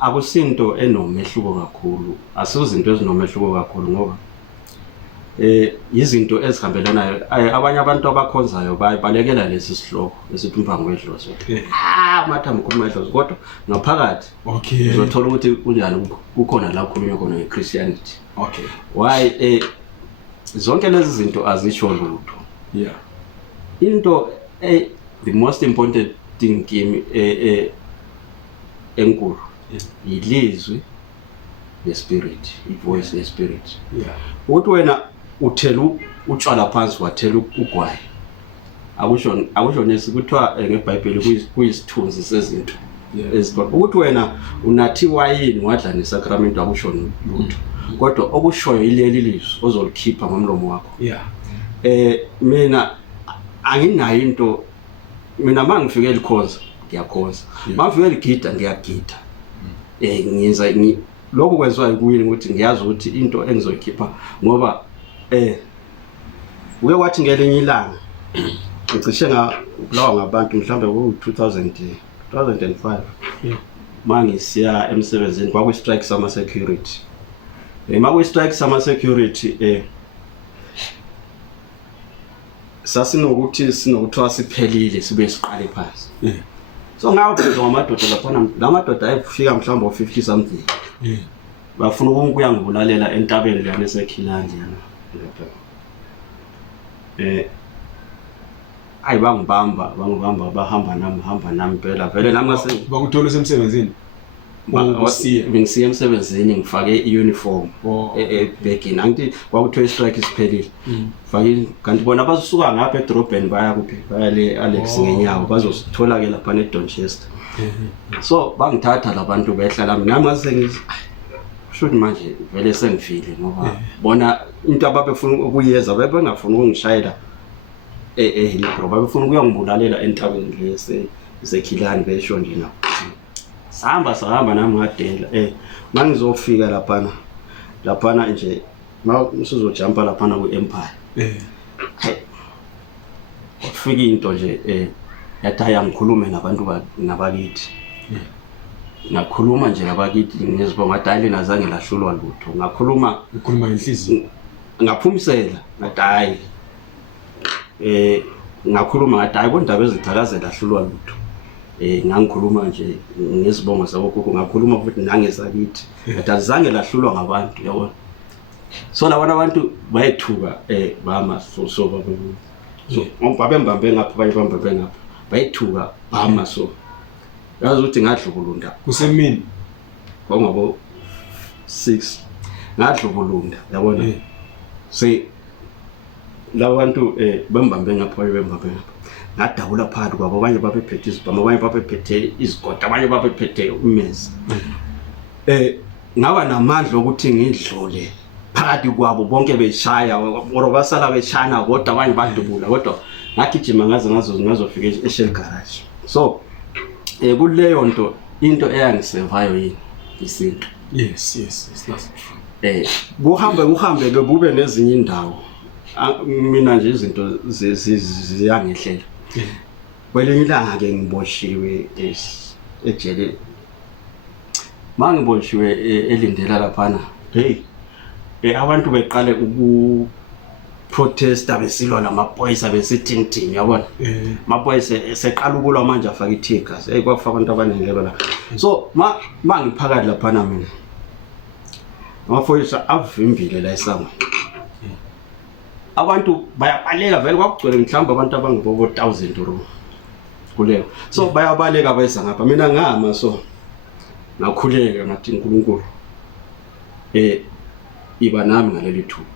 akusinto enomehluko kakhulu asizinto ezinomehluko kakhulu ngoba izinto ezihambelanayo abanye abantu abakhonzayo balekela lesi sihloko esithi umbango wedlozi mathambo kumedlozi kodwa ngaphakathi uzothola ukuthi kunjani kukhona la kukhulunywa khona ngeChristianity why zonke lezi zinto azisho lutho into the most important thing kimi enkulu yilizwi lespirit ivoice lespirit ukuthi wena uthela utshwala phansi wathela ugwayi akusho nesikuthiwa ngeBhayibheli kuyisithunzi sezinto ezikhona ukuthi wena unathi wayini wadla nesacrament akusho lutho kodwa okushoyo ileli lizwi ozolikhipha ngomlomo wakho mina anginayo into mina mangifike likhonza ngiyakhonza mangifike ligida ngiyagida ngiyenza lokho kwenziwa yikuyini ukuthi ngiyazi ukuthi into engizoyikhipha ngoba uke wathi ngelinye ilanga ngicishe ngabulawa ngabantu mhlambe ku-2005 mangisiya emsebenzini kwakuyi-strike sama-security makuyi-strike sama-security sinokuthiwa siphelile sibe siqale phansi so ngawubuza ngamadoda laphana la madoda ayefika mhlawumbe o-50 something bafuna ukuya ngibulalela entabeni lana esekhilandi yana ayi bangibamba bahamba nami phela vele nami ngase bakuthola semsebenzini ngisiya emsebenzini ngifake i-uniform ebhegini angithi kwakuthiwa i-strike isiphelile fake kanti bona basuka ngapha edrobheni baya kuphi baya le Alex ngenyawo bazosithola ke lapha eDonchester so bangithatha labantu behlala nami ngase should manje vele sengifile ngoba bona into ababefuna ukuyeza bebengafuna ukungishayela Hilbrow babefuna ukuyangibulalela entabeni lesekhilani besho njena sahamba nami ngadela mangizofika laphana nje masizojumpa laphana ku-Empire ufika into nje yathi yangikhulume nabantu nabakithi ngakhuluma nje nabakithi ngizibonga ngathi nazange lahlulwa lutho ngakhuluma inhliziyo ngaphumisela ngathi ngakhuluma ngathi kondaba ezicakazela lahlulwa lutho ngangikhuluma nje ngizibonga sabogogo ngakhuluma futhi nangesakithi ngathi azange lahlulwa ngabantu yabona so labona abantu bayethuka bama so so babembambe ngapha bayibambe ngapha bayithuka bama so yazi ukuthi ngadlubulunda kusemini kwangabo 6 ngadlubulunda yabona say labantu bembambe ngapha bayibambe ngapha ngadabula phakathi kwabo abanye babephethe izibhamu abanye babephethe izigoda abanye babephethe umezi ngaba namandla ukuthi ngidlule phakathi kwabo bonke beshaya or basala beshana kodwa abanye badubula kodwa ngagijima ngazofika eShell garage so kuleyo nto into eyangisevayo yini isinto yes that's true kuhambe ke kube nezinye indawo mina nje izinto ziyangehlela kwelinye ilanga ke ngiboshiwe ejele mangiboshiwe elindela laphana abantu beqale protesta besilwa namaphoyisa besithinthini yabona amaphoyisa eseqala ukulwa manje afaka ithigasi kwafa abantu abaningi la so mangiphakathi laphana mina amaphoyisa avimbile la esango abantu bayabaleka vele kwakugcwele mhlawumbe abantu abangibo 1000 euro kuleyo so bayabaleka bayisa ngapha mina ngama so nakhuleka ngathi uNkulunkulu iba nami ngaleli thuba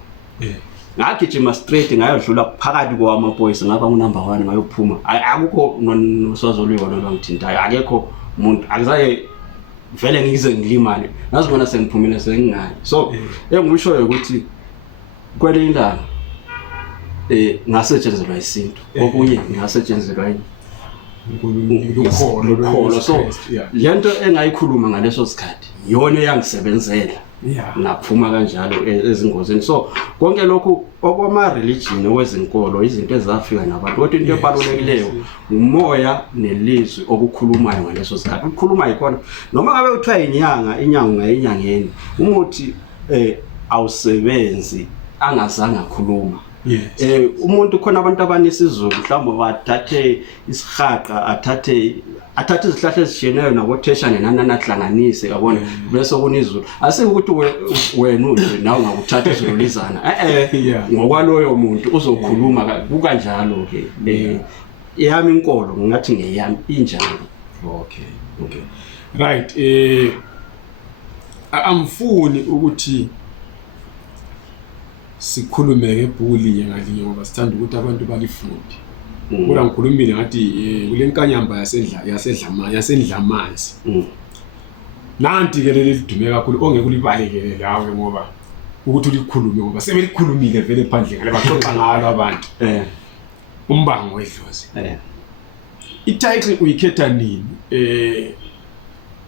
ngagijima straight ngayodlula phakathi kwamaphoyisa ngaba number 1 ngayophuma akukho nosazolwiwa lolwangithintayo akekho umuntu akuzaye vele ngize ngilimane ngazibona sengiphumile sengingayi so engushoyo ukuthi kwelinye ilanga ngasetshenzelwa isinto okunye ngasetshenzelwa ukholo so lento engayikhuluma ngaleso sikhathi yona eyangisebenzela naphuma kanjalo ezingozini so konke lokhu okwama religion okwezinkolo izinto ezafika nabantu kodwa into ebalulekileyo umoya nelizwi okukhulumayo ngaleso sikhathi ukukhuluma ikhona noma ngabe uthiwa inyanga ngayinyangeni umuthi awusebenzi angazange akhuluma umuntu khona abantu abanesizulu mhlawumbe bathathe isihaqa athathe izihlahla ezishiyeneyo nabotheshane nananahlanganise yabona bese kunizulu asikuthi wena uthi nawe ngakuthatha izululizana ngokwaloyo muntu uzokhuluma kukanjalo ke yami inkolo ngathi ngeyami injalo okay right amfuni ukuthi sikhulume ngebhuku linye ngalinye ngoba sithanda ukuthi abantu balifunde kodwa ngikhulumile ngathi kulenkanyamba yasendlamanzi nanti ke leli lidume kakhulu ongeke ulibalekele lawe ngoba ukuthi ulikhulume ngoba sebelikhulumile vele phandle ngale baxoxa ngalo abantu umbango wedlozi ititle uyikhetha nini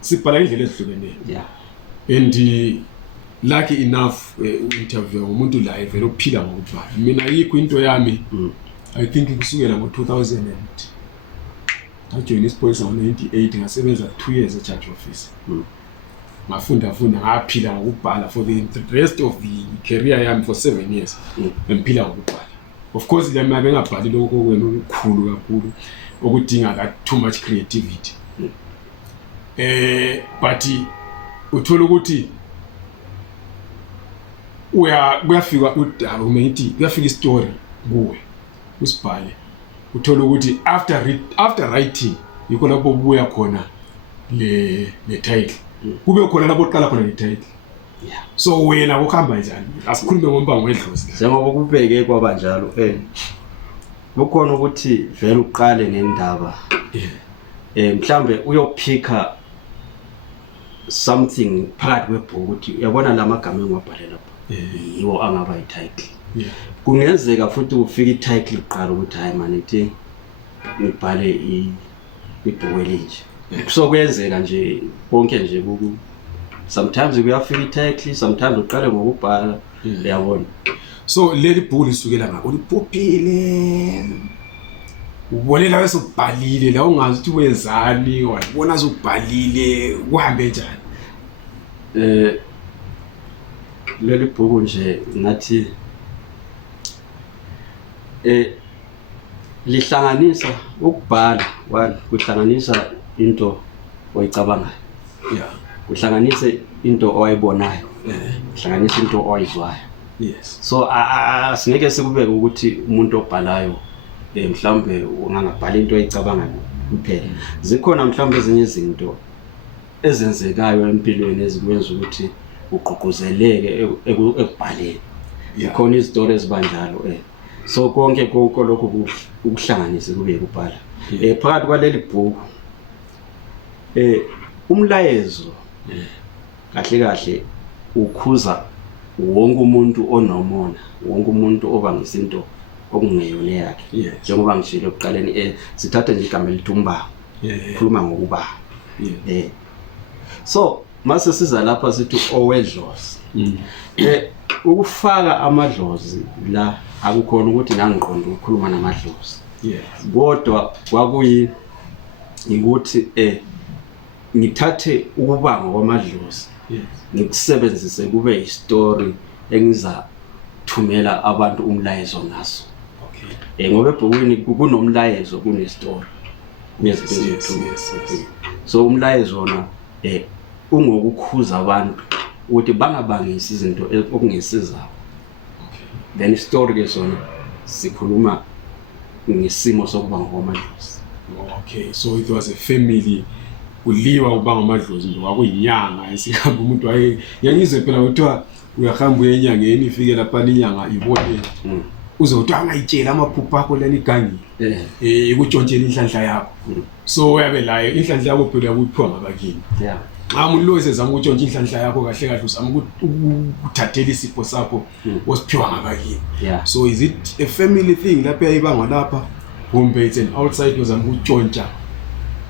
sibhala indlela ezihlukeneyo and lucky enough interview umuntu live vele ophila ngokubhala mina yikho into yami I think kusukela ngo2000 ngajoin isiphoyisa ngo98 ngasebenza 2 years e-charge office ngafunda ngaphila ngokubhala for the rest of the career yami for 7 years ngiphila ngokubhala of course lami abengabhali lokho kwena okukhulu kakhulu okudinga too much creativity but uthola ukuthi kuyafika udaba umethi kuyafika istory kuwe usibhale uthola ukuthi after writing yikho lapho buya khona le title kube khona lapho uqala khona le title so wena ukuhamba njani asikhulume ngombango wedlozi njengoba kubheke kwabanjalo bukhona ukuthi vele uqale nendaba mhlambe uyophika something phakathi kwebhuku ukuthi uyabona lamagama engiwabhalela yiwo angaba i-title kungenzeka futhi ufike i-title iqala ukuthi hayi man ithi ngibhale ibhuku elinje so kuyenzeka nje konke nje sometimes kuyafika i-title sometimes uqale ngokubhala uyabona so leli bhuku lisukela ngakho lipophile ubonela bese ubhalile la ungazi ukuthi wenzani wabona uzubhalile kuhambe njani leli bhuku nje ngathi lihlanganisa ukubhala kuhlanganisa into oyicabangayo kuhlanganise into oyibonayo kuhlanganisa into oyizwayo so asingeke sikubeke ukuthi umuntu obhalayo mhlawumbe ungangabhala into oyicabanga kuphela. Zikhona mhlawumbe ezinye izinto ezenzekayo empilweni ezikwenza ukuthi ugqugquzeleke ekubhaleni. Ikhona izitori ezibanjalo so konke lokho ukuhlanganise kube ukubhala. Phakathi kwaleli bhuku umlayezo kahle ukhuza wonke umuntu onomona, wonke umuntu obangisa into okungeyona yakhe. Njengoba ngishilo ekuqaleni sithathe nje igama elithi umbanga, khuluma ngokubanga. So mase siza lapha sithi owedlozi. Ukufaka amadlozi la akukhona ukuthi nangiqonda ukukhuluma namadlozi. Kodwa kwakuyi ukuthi ngithathe ukubanga kwamadlozi ngikusebenzise kube istory engiza thumela abantu umlayezo ngaso. Ngoba ebhukwini kunomlayezo kunestory. So umlayezo wona ungokukhuza abantu ukuthi bangabangisi izinto okungesizayo. Then istory ke sona sikhuluma ngesimo sokuba ngomadlozi. So it was a family kuliwa ubanga amadlozi ndo kwakuyinyanga esihamba umuntu yangizwe phela kuthiwa uyahamba uyenyangeni ifike lapha inyanga ibone uzothi angayitshela amaphupho akho leli gangi ikutshontshela inhlanhla yakho. So uyabe laye inhlanhla yakho phela uyiphiwa ngabakini. Umuntu lo esezama ukutshontsha inhlanhla yakho kahle uzama ukuthathela isipho sakho osiphiwa ngabakini. So is it a family thing lapha ayibanga lapha kumbe it's an outside uzama ukutshontsha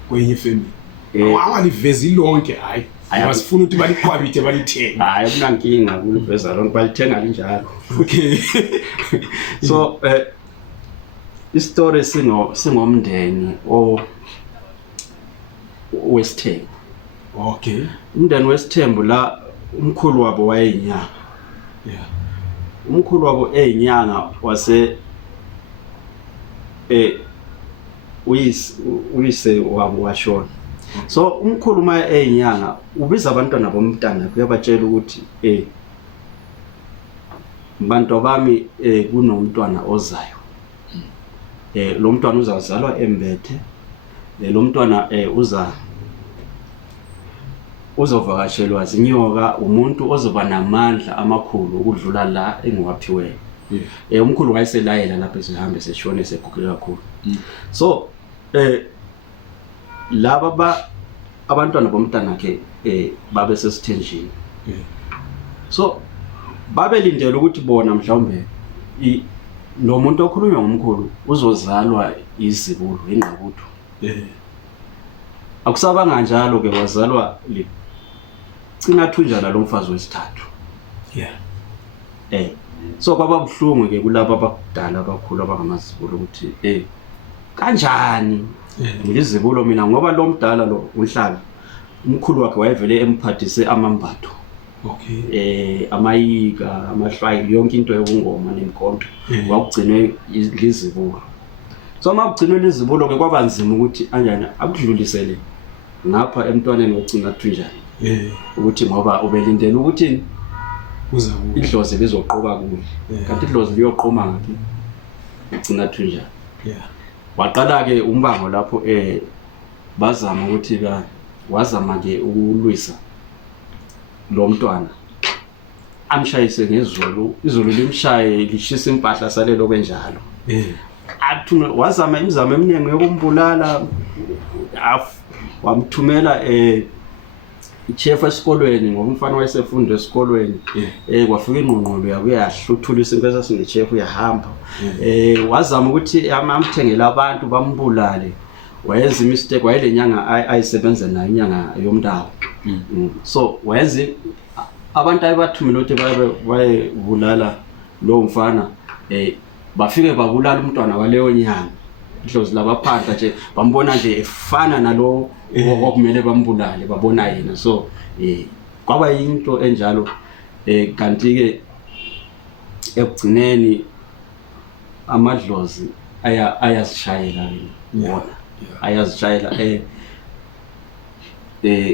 kwenye family? Awalivezi lonke hayi wasifuna ukuthi baliqwabithe balithenge. Hayi kunankinga kuliveza lonke balithenga linjalo. So istory singomndeni wesithembu. Umndeni wesithembu la umkhulu wabo wayeyinyanga. Umkhulu wabo eyinyanga wase uyise wabo washona. So umkhulu uma eyinyanga ubiza abantwana bomntana kuyabatshela ukuthi bantu bami kunomntwana ozayo. Lo mntwana uzazalwa embethe. Lo mntwana uzovakashelwa zinyoka, umuntu ozoba namandla amakhulu ukudlula la engiwaphiwe. Umkhulu wayeselayela lapha esihamba seshona eseguguke kakhulu. So laba abantwana bomntana ke babe sesithenjini. So babelindela ukuthi bona mhlawumbe lo muntu okhulunywa ngomkhulu uzozalwa izibulo ingqabutho. Akusabanga njalo ke wazalwa Cinathunjana lo mfazi wesithathu. So kwaba buhlungu ke kulabo abakudala abakhulu abangamazibulo ukuthi kanjani ngizibulo mina ngoba lo mdala lo uhlala umkhulu wakhe wayevele emphathise amambatho. Amayika, amahlwayi, yonke into yokungoma nemkhonto wakugcinwe izibulo. So makugcinwe izibulo ke kwaba nzima ukuthi anjani akudlulisele ngapha emntwaneni oCinathunjana. Ukuthi ngoba ubelindele ukuthi idlozi lizoqoka kuye. Kanti idlozi liyoqoma ngaphi? uCinathunjana. Waqala ke umbango lapho bazama ukuthi wazama ke ukulwisa lo mntwana amshayise ngezulu, izulu limshaye lishisa impahla salelo kwenjalo. Athuna wazama imizamo eminingi yokumbulala, wamthumela ichef esikolweni ngoba umfana wayesefunda esikolweni. Kwafika ingqongqolo yabuya yahluthulisa impesa sinechef uyahamba. Wazama ukuthi amthengele abantu bambulale. Wayenza imistake wayelenyanga ayisebenza nayo inyanga yomndawo. So wayenza abantu ayibathumela ukuthi bayebulala lo mfana. Bafike babulala umntwana waleyo nyanga. Idlozi labaphandla nje bambona nje efana nalo okumele bambulale babona yena. So kwaba into enjalo kanti ke ekugcineni amadlozi ayazishayela wona. Ayazishayela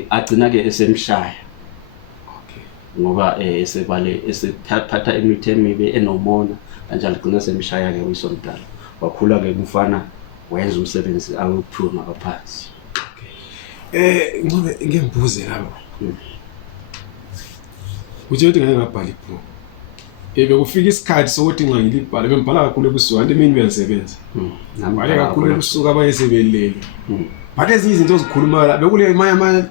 agcina ke esemshaya. Ngoba esebale esephatha imithi emibi enomona kanjalo gcina semshaya ke uyisomdala. wakhula ke kufana wenza umsebenzi awuphiwe ngaphansi. Ngoba ngibuze lapha. Uthe ukuthi ngeke ngabhala ibhuku. Bekufika isikhathi sokuthi nxa ngilibhala bembhala kakhulu ebusuku kanti mina bengisebenza. Ngibhale kakhulu ebusuku abayesebelele. Bathe ezinye izinto ozikhuluma la bekule manje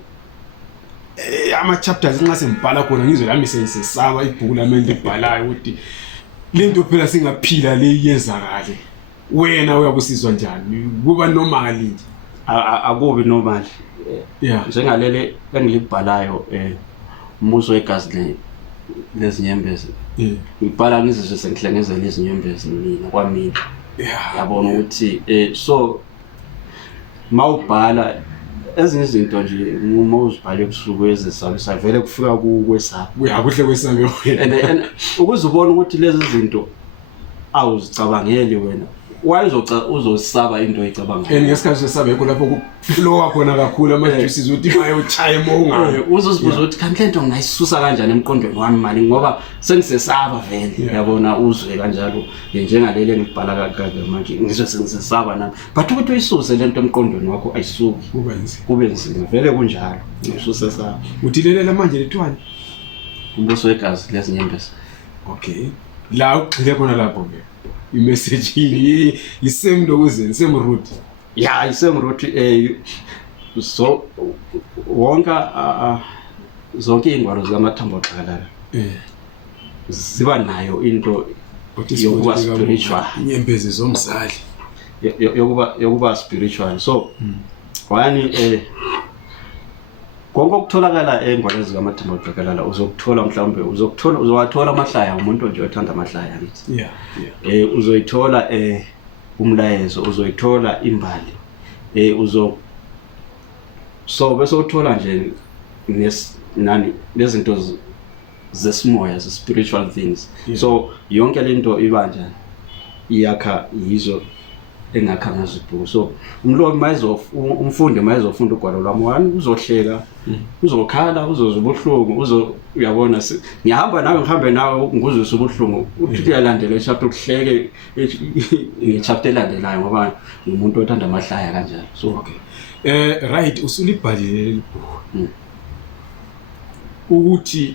ama-chapters nxa sengibhala khona ngizwe lami sesaba ibhuku lami engilibhalayo ukuthi lento phela singaphila le yenzakale. Wena uyabusizwa njani? Kuba normal nje. Akubi normal. Yeah. Njengalele engilibhalayo umbuso wegazi lezinyembezi. Ngibhala ngizizwe sengihlengezela izinyembezi mina kwamina. Yabona ukuthi so mawubhala ezinye izinto nje uma uzibhala ebusuku ezisabisa vele kufika kwesaba. Kuhle kwesaba and ukuze ubone ukuthi lezi zinto awuzicabangeli wena uzosaba into oyicabangayo. Ngesikhathi sesaba yikho lapho kuflowa khona kakhulu ama-juices ukuthi bayochaya mongayo. Uzozibuza ukuthi kanti lento ngayisusa kanjani emqondweni wami mali ngoba sengisesaba vele. Yabona uzwe kanjalo njengalele ngibhala manje ngizwe sengisesaba nami. But ukuthi uyisuse lento emqondweni wakho ayisuki. Kube nzima vele kunjalo. Ususesaba. Uthilelela manje lethwani. Umbuso wegazi lezinyembezi. Okay. La ugxile khona lapho ke. I-message yi-same lokuzeni same route. Yeah, i-same route. So wonka zonke ingwalo zikaMathambo Gxalala ziba nayo into yokuba spiritual. Inyembezi zomzali yokuba spiritual. So wani konke okutholakala engwalo zikaMathambo Gxalala uzokuthola mhlawumbe uzowathola amahlaya umuntu nje othanda amahlaya ngithi. Uzoyithola umlayezo, uzoyithola imbali. So bese uthola nje lezinto zesimoya, spiritual things. So yonke lento ibanja iyakha yizo engakha ngazo ibhuku. So umfundi mayezofunda ugwalo lwami wani uzohleka, uzokhala, uzozwa ubuhlungu, uyabona ngihamba nawe ngihambe nawe nguzwe ubuhlungu uthi uyalandela ichapter ukuhleke ichapter elandelayo ngoba umuntu othanda amahlaya kanjalo. So okay. Right, usulibhalile ibhuku. Ukuthi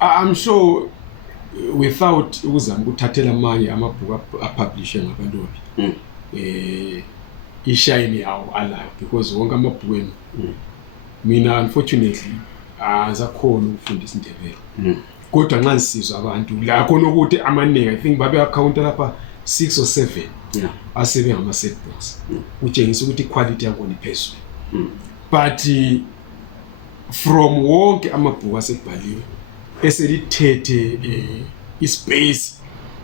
I'm sure without ukuzama ukuthathela amanye amabhuku apublishe ngabalobi ishine yawo alayo because wonke amabhuku mina unfortunately azakhona ukufundisa indebele kodwa nxa nisizwa abantu la khona ukuthi amaningi I think babe account lapha 6 or 7 asebe ngama setbooks utshengisa ukuthi quality yakhona iphezulu but from wonke amabhuku asebhaliwe eselithethe ispace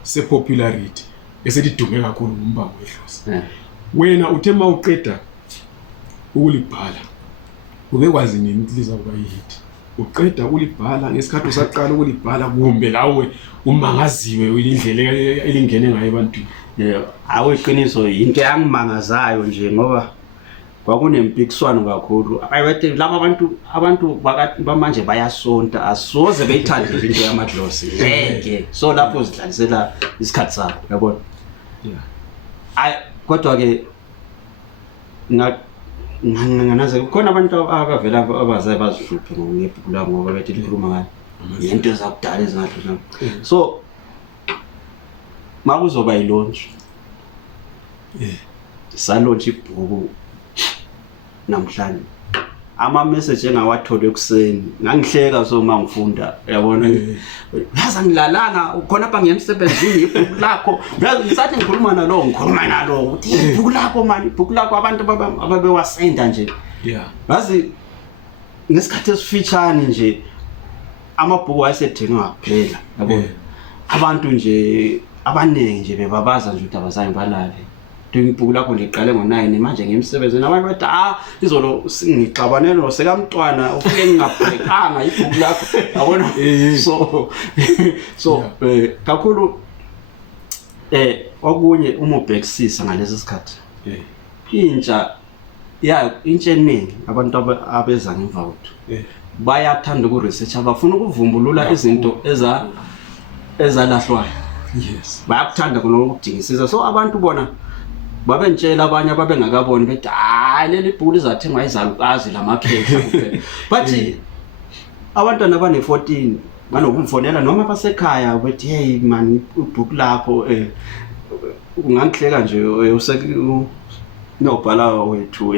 sepopularity eselidume kakhulu ngumbango weDlozi. Wena uthe mawuqeda ukulibhala ubekwazi nini ukuthi lizakuba yihit? Uqeda ukulibhala ngesikhathi usaqala ukulibhala kumbe lawe umangaziwe indlela elingene ngayo ebantwini? Aweqiniso into yangimangazayo nje ngoba kwakunempikiswano kakhulu. Ayiwethe laba abantu bamanje bayasonta asoze beyithande into yamadlozi ngeke. So lapho zidlalisela isikhathi sakho yabona. Kodwa ke nganaze kukhona abantu abavela abazayo bazihluphe ngebhuku labo ngoba bethi likhuluma ngani into ezakudala ezingadlula. So makuzoba ilaunch salaunch ibhuku namhlanje ama-message engawathola ekuseni ngangihleka so mangifunda yabona yazi angilalanga khona apha ngiyemsebenzini ibhuku lakho ngisathi ngikhuluma nalo ukuthi ibhuku lakho mani ibhuku lakho abantu ababewasenda nje yazi ngesikhathi esifitshane nje amabhuku ayesethengwa kuphela yabona abantu nje abaningi nje bebabaza nje ukuthi abazangibalale ibhuku lakho liqale ngo9 manje ngiyemsebenzini abantu bathi izolo ngixabanele lo sekamntwana ufike ngingabhekanga ibhuku lakho yabona. So kakhulu okunye uma ubhekisisa ngalesi sikhathi intsha eningi abantu abeza ngemva kwethu bayathanda ukuresearch abafuna ukuvumbulula izinto ezalahlwayo yes bayakuthanda kunokudingisisa. So abantu bona babentshela abanye ababengakaboni bethi hayi leli bhuku lizathengwa izalukazi lamakhehla kuphela. But abantwana bane-14 banokumfonela noma basekhaya bethi hey man ibhuku lakho ungangihleka nje nobhala wethu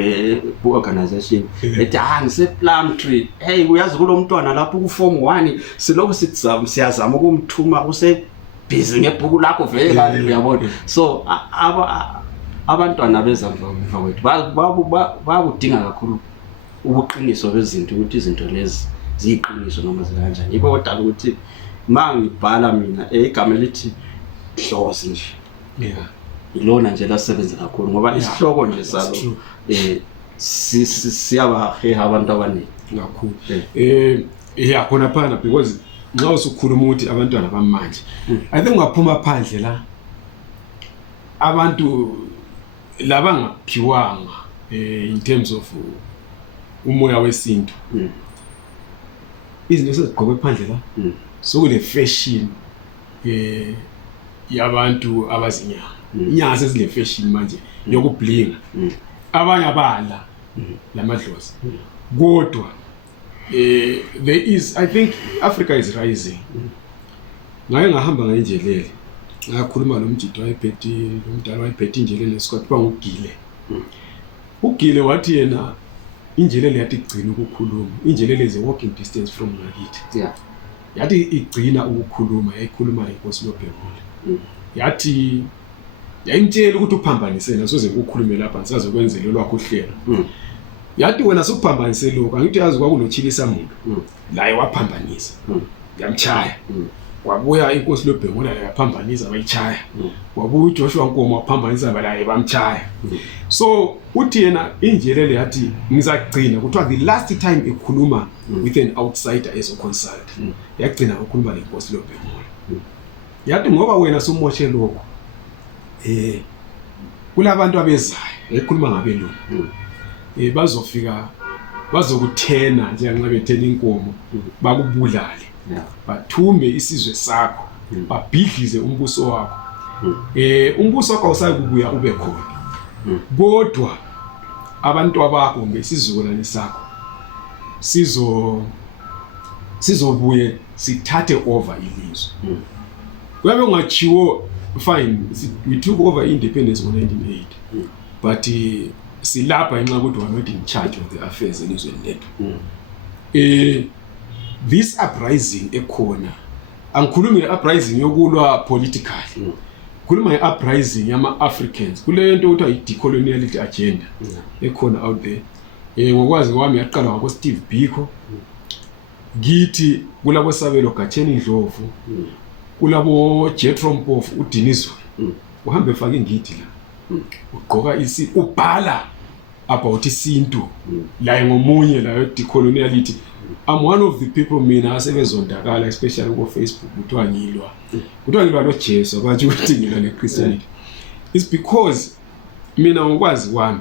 organization ethi ngise-Plumtree. Hey uyazi kulo mntwana lapho ku-form 1 silokhu siyazama ukumthuma busy ngebhuku lakho vele kanti uyabona. So abantwana bezamva wethu bayakudinga kakhulu ubuqiniso bezinto ukuthi izinto lezi ziyiqiniso noma zikanjani. Yikho kodwa ukuthi mangibhala mina igama elithi Dlozi nje ilona nje lasebenza kakhulu ngoba isihloko nje salo siyabaheha abantu abaningi kakhulu. Khona phana because nxa usukhuluma ukuthi abantwana bamanje I think ungaphuma phandle la abantu labangaphiwanga in terms of umoya wesintu izinto sezigqokwe phandle la sokule fashion yabantu abazinyanga. Inyanga sezile fashion manje yokublinga abanye abala lamadlozi kodwa there is I think Africa is rising. Ngake ngahamba ngenjelele ngakhuluma nomjidi wayephethe umdala wayephethe injelele esikwathiwa ngugile. Ugile wathi yena injelele yathi igcina ukukhuluma. Injelele is a walking distance from ngakithi. Yathi igcina ukukhuluma yayikhuluma leNkosi loBhekule. Yathi yayimtshela ukuthi uphambanisene soze ukukhulume lapha ngisaze kwenzele lwakho uhlelo. Yathi wena sokuphambanise lokho angithi yazi kwakunochilisa umuntu laye waphambanisa yamchaya. Wabuya iNkosi loBhekule yaphambanisa bayichaya. Wabuya uJoshua Nkomo waphambanisa balaye bamchaya. So uthi yena injelele yathi ngizagcina kuthiwa the last time ekhuluma with an outsider as a consult yagcina ukukhuluma leNkosi loBhekule. Yathi ngoba wena sumoshe lokho kulabantu abezayo ekhuluma ngabelungu bazofika bazokuthena njengoba bethena inkomo bakubulale bathumbe isizwe sakho babhidlize umbuso wakho. Umbuso wakho awusakubuya ube khona kodwa abantu abakho ngesizulwane sakho sizobuye sithathe over ilizwe. Kuyabe ungachiwo fine we took over independence in 1980 but silapha ngenxa ukuthi we are not in charge of the affairs elizweni lethu. This uprising ekhona angikhulumi nge-uprising yokulwa politically, khuluma nge-uprising yama-Africans kule nto kuthiwa i-decoloniality agenda ekhona out there. Ngokwazi kwami yaqala ngako Steve Biko githi kulabo Sabelo Gatsheni Ndlovu kulabo Jethro Mpofu uDinizwe uhambe efaka ingidi la ugqoka ubhala about isintu la ngomunye la decoloniality. I'm one of the people mina asebezondakala especially ku Facebook kuthiwa ngilwa lo Jesu abathi ukuthi ngilwa ne Christianity. It's because mina ngokwazi kwami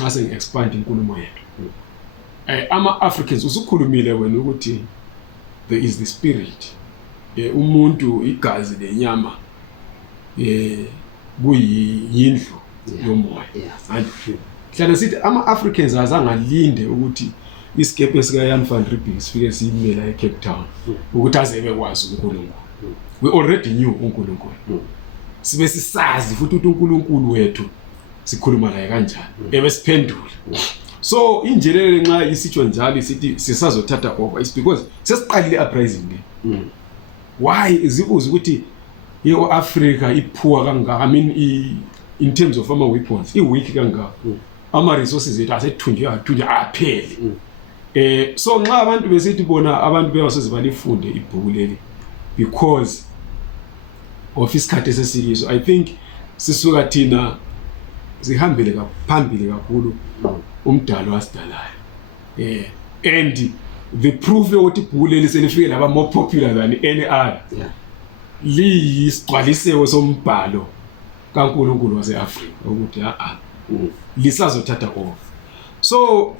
ngase ngi-expand inkulumo yethu. Ama-Africans usukhulumile wena ukuthi there is the spirit. Umuntu igazi lenyama kuyindlu yomoya. Hlala sithi ama-Africans azangalinde ukuthi isikepe sika Jan van Riebeeck sifike siyimela eCape Town ukuthi azebe kwazi uNkulunkulu. We already knew uNkulunkulu. Sibe sisazi futhi ukuthi uNkulunkulu wethu sikhuluma naye kanjani ebesiphendula. So injelele nxa isitsho njalo sithi sisazothatha over is because sesiqalile uprising le. Why izibuza ukuthi Africa iphuwa kangaka, I mean in terms of ama weapons weak kangaka, ama resources ethu asethunjwe aphele. So nxa abantu besithi bona abantu beyasoze balifunde ibhuku leli because of isikhathi sesiliso, I think sisuka thina zihambele phambili kakhulu umdalo wasidalayo. And the proof ukuthi ibhuku leli selifike laba more popular than any other. Liyisigcwalisewe sombhalo kaNkulunkulu wase-Afrika ukuthi lisazothatha over. So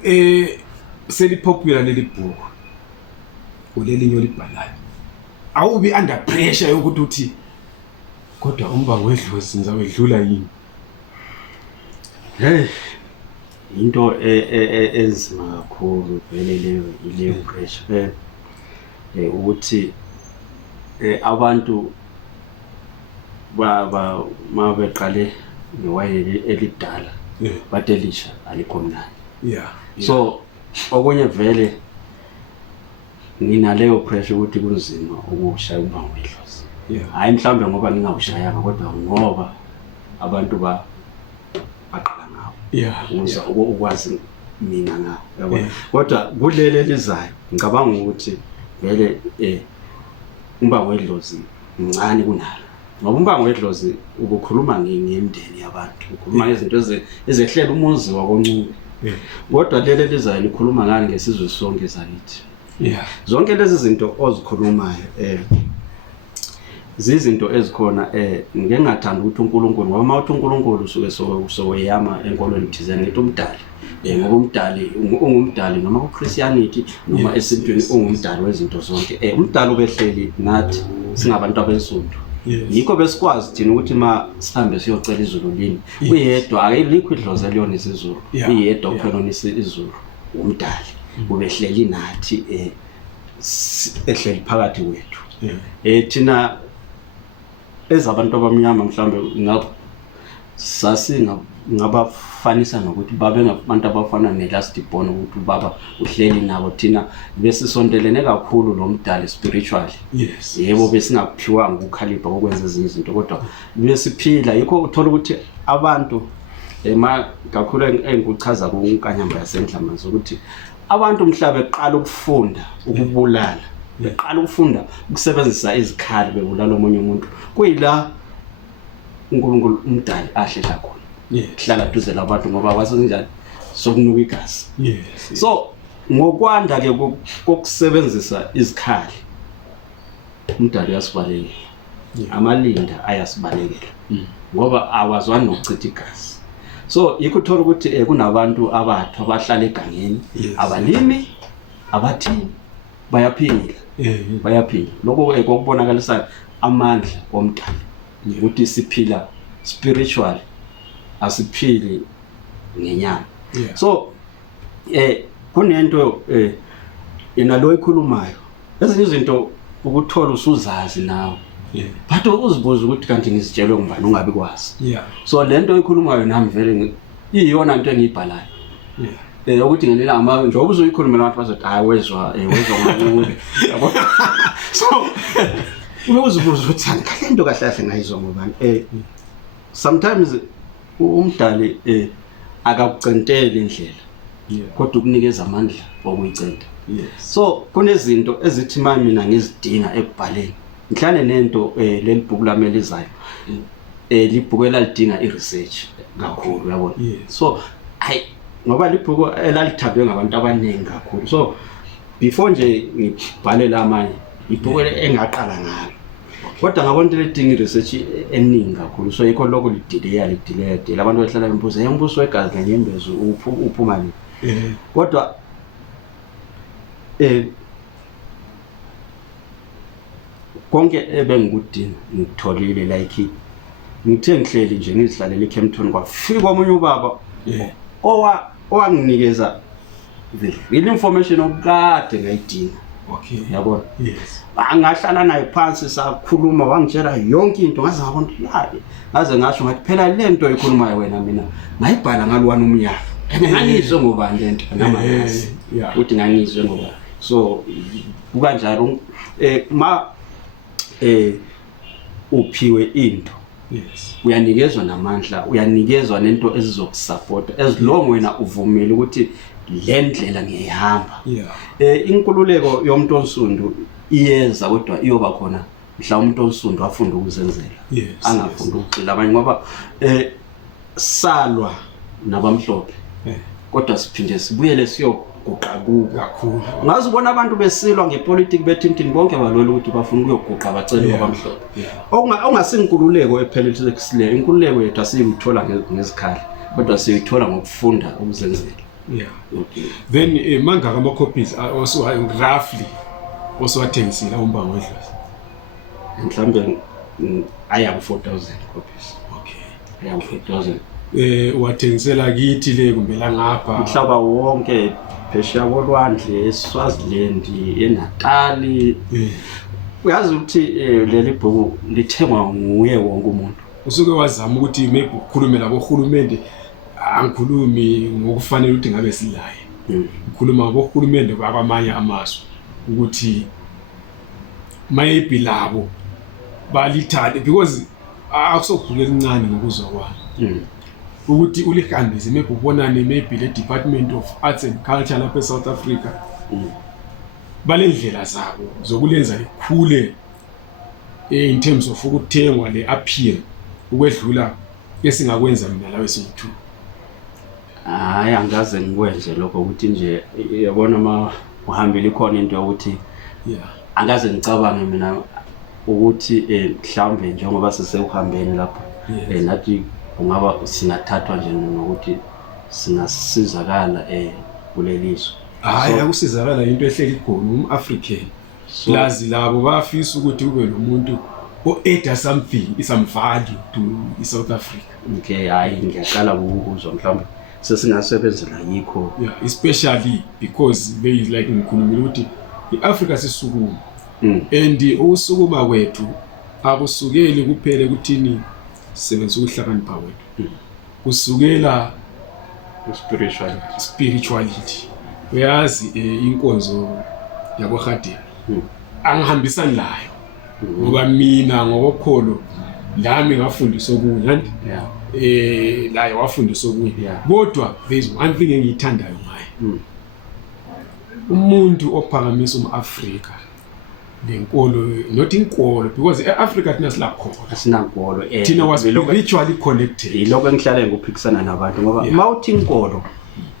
selipopular leli bhuku ulelinye olibhalayo awubi under pressure yokuthi uthi kodwa umbango wedlozi nizawedlula yini? Hey, into enzima kakhulu vele leyo pressure ukuthi abantu mabeqale ngewayini elidala bathi elisha alikho mnandi. So okunye vele nginaleyo pressure ukuthi kunzima ukushaya umbango wedlozi. Hayi mhlawumbe ngoba ngingawushayanga kodwa ngoba abantu baqala ngawo. Uza ukwazi mina ngawo, yabona. Kodwa kulele lizayo ngicabanga ukuthi vele umbango wedlozi mncane kunalo. Ngoba umbango wedlozi ukukhuluma ngemindeni yabantu, ukhuluma ngezinto ezehlela umuzi wakoNcube. Kodwa lele lizayo likhuluma ngani ngesizwe sonke sakithi. Zonke lezi zinto ozikhulumayo zizinto ezikhona ngeke ngathanda ukuthi uNkulunkulu ngoba mawuthi uNkulunkulu usuke soyama enkolweni thizeni ngithi umdali ngoba umdali ungumdali noma kuChristianity noma esintwini ungumdali wezinto zonke. Umdali ubehleli nathi singabantu abensundu. Yikho besikwazi thina ukuthi ma sihambe siyocela izulu lini uyedwa ayilikho idlozi eliyona isizulu uyedwa kuphela izulu umdali ubehleli nathi ehleli phakathi kwethu. Thina ezabantu abamnyama mhlawumbe ngabafanisa nokuthi babe ngabantu abafana nelast born ukuthi baba uhleli nabo thina besisondelene kakhulu nomdali spiritually. Yebo besingaphiwa ngokukhalipha okwenza ezinye izinto kodwa besiphila. Yikho uthola ukuthi abantu kakhulu engikuchaza kuNkanyamba yaseNhlamanzi ukuthi abantu mhla beqala ukufunda ukubulala beqala ukufunda ukusebenzisa izikhali bebulala omunye umuntu kuyila uNkulunkulu umdali ahlela khona. Hlala duze labantu ngoba wasenjani sokunuka igazi. So ngokwanda ke kokusebenzisa izikhali umdali uyasibalekela. Amalinda ayasibalekela ngoba awazwani nokuchitha igazi. So yikho uthola ukuthi kunabantu abathu abahlala egangeni abalimi abathini bayaphila. Lokho kokubonakalisa amandla omdali ukuthi siphila spiritual asiphili ngenyama. So kunento inalo ikhulumayo ezinye izinto ukuthola usuzazi nawe but uzibuza ukuthi kanti ngizitshelwe ngubani ungabi kwazi. So lento ikhulumayo nami vele iyona into engiyibhalayo. Ukuthi ngelela ama njengoba uzoyikhulumela abantu bazothi hayi wezwa ngoNcube yabo. So uzibuza ukuthi kanti lento kahle ngayizwa ngobani. Sometimes umdali akakucentela indlela kodwa ukunikeza amandla okuyicenta. So kunezinto ezithi mina ngizidinga ekubhaleni mhlane nento leli bhuku lami elizayo libhuku elalidinga iresearch kakhulu yabona. So hayi ngoba libhuku elalithandwe ngabantu abaningi kakhulu. So before nje ngibhale lamanye ibhuku engaqala ngalo kodwa ngabona ukuthi lidinga iresearch eningi kakhulu. So yikho lokho lidileya abantu behlala bembuza umbuso wegazi lenyembezo uphuma nini. Kodwa konke ebengikudinga ngikutholile like ngithe ngihleli nje ngizihlalele eKempton kwafika omunye ubaba owanginikeza the real information okade ngayidinga. Yabona. Angahlala naye phansi sakhuluma wangitshela yonke into ngaze ngabona ngaze ngasho ngathi phela lento ekhulumayo wena mina ngayibhala ngalwana umnyaka ngangizwe ngobani lento namazi ukuthi ngangizwe ngobani. So kukanjalo ma uphiwe into uyanikezwa namandla uyanikezwa nento ezizokusupport as long wena uvumile ukuthi le ndlela ngiyihamba. Inkululeko yomuntu onsundu iyeza kodwa iyoba khona mhla umuntu onsundu afunda ukuzenzela angafunda ukugxila abanye ngoba salwa nabamhlophe kodwa siphinde sibuyele siyoguqa kakhulu. Ngazibona abantu besilwa ngepolitiki bethi bonke balwela ukuthi bafuna ukuyoguqa bacele abamhlophe. Ongasinkululeko ephelele inkululeko yethu asiyithola ngezikhali kodwa siyithola ngokufunda ukuzenzela. Then mangaka ama copies roughly oswathengisile umbango wedlozi mhlambe aya ku 4,000 copies. Okay. Aya ku 4,000. Wathengisela kithi le kumbe la ngapha Umhlaba wonke phesheya kolwandle eSwaziland, eNatal. Uyazi ukuthi leli bhuku lithengwa nguye wonke umuntu. Usuke wazama ukuthi maybe ukukhulume labo hulumende, angikhulumi ngokufanele ukuthi ngabe silaye. Ukhuluma ngabo hulumende kwabamanye amazwe ukuthi maybe labo balithande because akusogula elincane ngokuzwa kwami. Ukuthi ulihambise maybe ubonane maybe le Department of Arts and Culture lapha eSouth Africa. Balendlela zabo zokulenza likhule in terms of ukuthengwa le appeal ukwedlula esingakwenza mina lawe singu2. Hayi angaze ngikwenze lokho ukuthi nje yabona uhambile ikhona into yokuthi angaze ngicabange mina ukuthi mhlambe njengoba seseuhambeni lapho nathi ungaba singathathwa nje nokuthi singasizakala kuleliso. Hayi akusizakala into ehleli khona umAfrican. Lazi labo bafisa ukuthi kube nomuntu o-add some value to iSouth Africa. Okay, hayi ngiyaqala ukuzwa mhlawumbe sesingasebenzela yikho. Yeah, especially because there is like ngikhulumile ukuthi iAfrica sisukuma. And usukuma kwethu akusukeli kuphela ukuthini sisebenza ukuhlakanipha kwethu. Kusukela spirituality. Uyazi inkonzo yakwaHadeni angihambisani layo ngoba mina ngokokholo lami ngafundiswa kuyo laye wafundiswa kuyo. Kodwa there is one thing engiyithandayo ngaye. Umuntu ophakamisa umAfrika lenkolo, not inkolo, because eAfrica thina silakhona asinankolo thina was spiritually connected. Yiloko engihlale ngokuphikisana nabantu ngoba mawuthi inkolo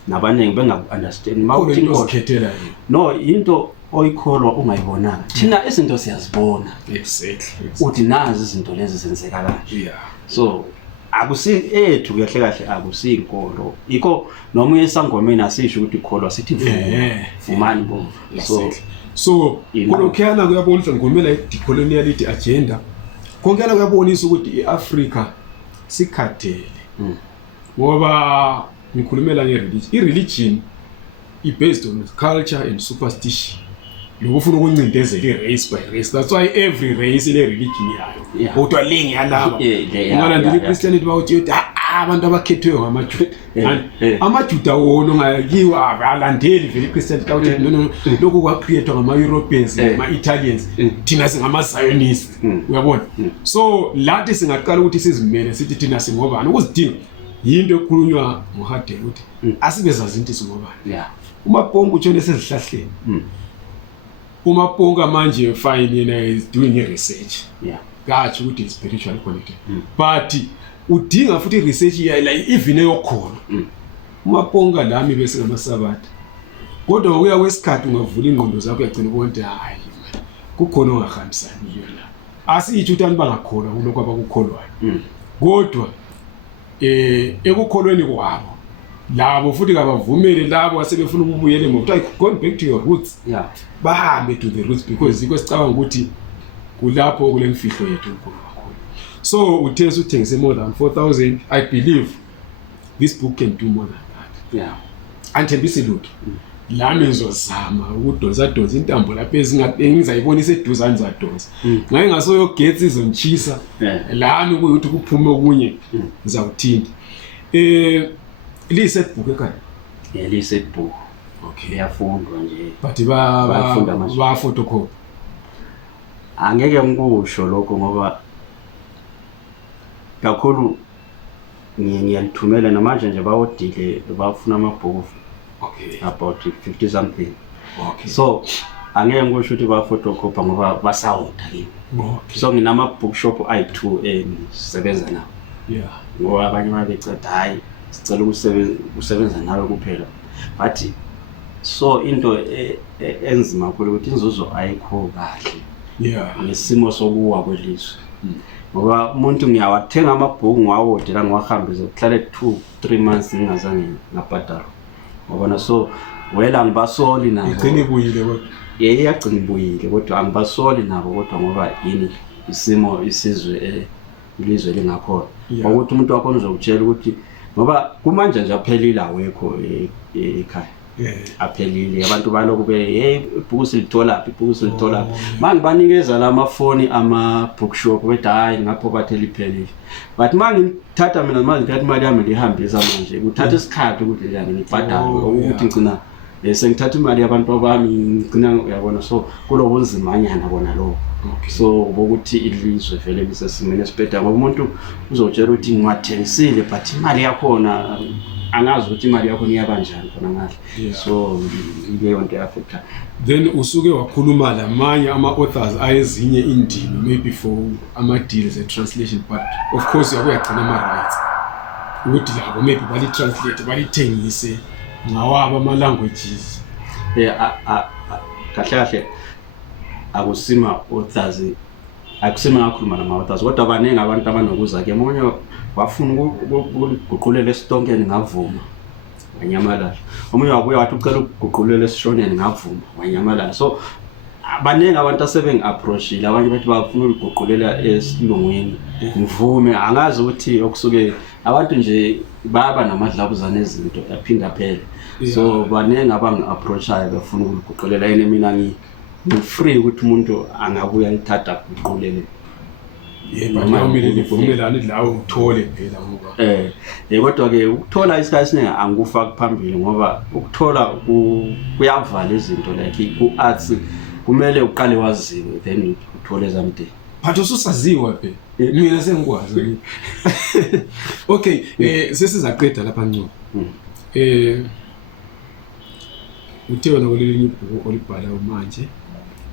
nabanenge bengaku-understand mawuthi inkolo no into oyikholwa ungayibonanga. Thina izinto siyazibona. Exactly. Uthi nazi izinto lezi zenzeka kanje. So akusi ethu kahle kahle akusi inkolo. Iko noma uyesangomeni asisho ukuthi ikholwa sithi vumani bo. So kolokhana kuyabonisa ngomela i-decoloniality agenda. Konkana kuyabonisa ukuthi iAfrica sikhathele. Ngoba ngikhulumela nge-religion. I-religion i-based on culture and superstition. Lokufuna ukuncindezela i-race by race. That's why every race ile-religion yayo. Kodwa lengi yalaba. Ungalandela i-Christianity bawuthi abantu abakhethwe ngamaJuda. AmaJuda wona ungayiwa abalandeli vele i-Christianity bawuthi no lokho kwacreated ngama-Europeans nama-Italians. Thina singama-Zionists. Uyabona? So lathi singaqala ukuthi sizimele sithi thina singobani ukuzidinga. Yinto ekhulunywa ngoHadeni ukuthi asibezazi into singobani. UMapongo utshone esezihlahleni. UMapongo manje fine yena is doing a research. Kathi ukuthi is spiritually connected. But udinga futhi research like even eyokhona. UMapongo lami bese ngamasabatha. Kodwa ukuya kwesikhathi ungavula ingqondo zakho uyagcina ukuthi hayi kukhona ongahambisani yona. Asithi uthani bangakhona kuloko abakukholwayo. Kodwa ekukholweni kwabo labo futhi kabavumele labo asebefuna ukubuyela ngokuthi going back to your roots. Bahambe to the roots because ziko sicabanga ukuthi kulapho kule mfihlo yethu enkulu kakhulu. So uthesa uthengise more than 4,000. I believe this book can do more than that. Anthembise lutho lami ngizozama ukudonsa intambo lapha engizayibonisa eduzane zadonsa. Ngaye ngasoyogetsi izonchisa lami ukuthi kuphume okunye ngizawuthinta. Liset book ekhaya. Liset book. Okay, yafundwa nje. But ba photocopy. Angeke ngikusho lokho ngoba kakhulu ngiyalithumela namanje nje bawodile bafuna amabhuku. About 50 something. So angeke ngikusho ukuthi ba photocopy ngoba basawuda kimi. So nginama bookshop i2 engisebenza nawo. Ngoba abanye babeceda hayi sicela ukusebenza nawe kuphela. But so into enzima kakhulu ukuthi inzuzo ayikho kahle. Ngesimo sokuwa kwelizwe. Ngoba umuntu ngiyawathenga amabhuku ngawodela ngiwahambise kuhlale 2-3 months ngingazange ngabhadala. Ngobona so wela ngibasoli nabo. Igcine ibuyile kodwa. Yagcina ibuyile kodwa angibasoli nabo kodwa ngoba yini isimo isizwe ilizwe lingakhona Yeah. ukuthi umuntu wakho uzokutshela ukuthi ngoba kumanje nje aphelile awekho ekhaya aphelile abantu baloko hey ibhuku lithola mangibanikeza lamafoni ama bookshop bethi hayi ngapho bathe liphelile but mangithatha mina manje ngathi imali yami ngihambisa manje kuthatha isikhathi ukuthi yani ngibhadale ukuthi ngicina sengithatha imali yabantu bami ngicina uyabona so kulo bunzimanyana bona lo so ukuthi ilizwe vele lisesimene esibhedla ngoba umuntu uzotshela ukuthi ngiwathengisile but imali yakhona angazi ukuthi imali yakho niya kanjani khona ngahle so leyo nto affecta then usuke wakhuluma lamanye ama-authors ayezinye indimi maybe for ama-deals e-translation but of course uyagcina ama-rights ukuthi labo maybe bali-translate balithengise ngawabo ama-languages kahle akusima authors akusima ngakhuluma nama-authors kodwa abaningi abantu abanokuza-ke omunye wafuna ukuguqulela esitonkeni ngavuma wanyamalala omunye wabuya wathi ucela ukuguqulela esishoneni ngavuma wanyamalala so abaningi abantu asebengi-approachile abanye bathi bafuna ukuguqulela esilungwini ngivume angazi ukuthi okusuke abantu nje baba namadlabuzane ezinto yaphinda phela so baningi abangi-approachayo bafuna ukuguqulela yena mina ngi-free ukuthi umuntu angabuya ayithatha akuguqulele uvumelane lawo uthole phela ngoba kodwa-ke ukuthola isikhathi esiningi angikufaki phambili ngoba ukuthola kuyavala izinto like ku-arts kumele uqale waziwe then uthole zamde but ususaziwa phela mina sengikwazi okay sesizaqeda lapha ncane uthe wena kulelinye ibhuku olibhalayo manje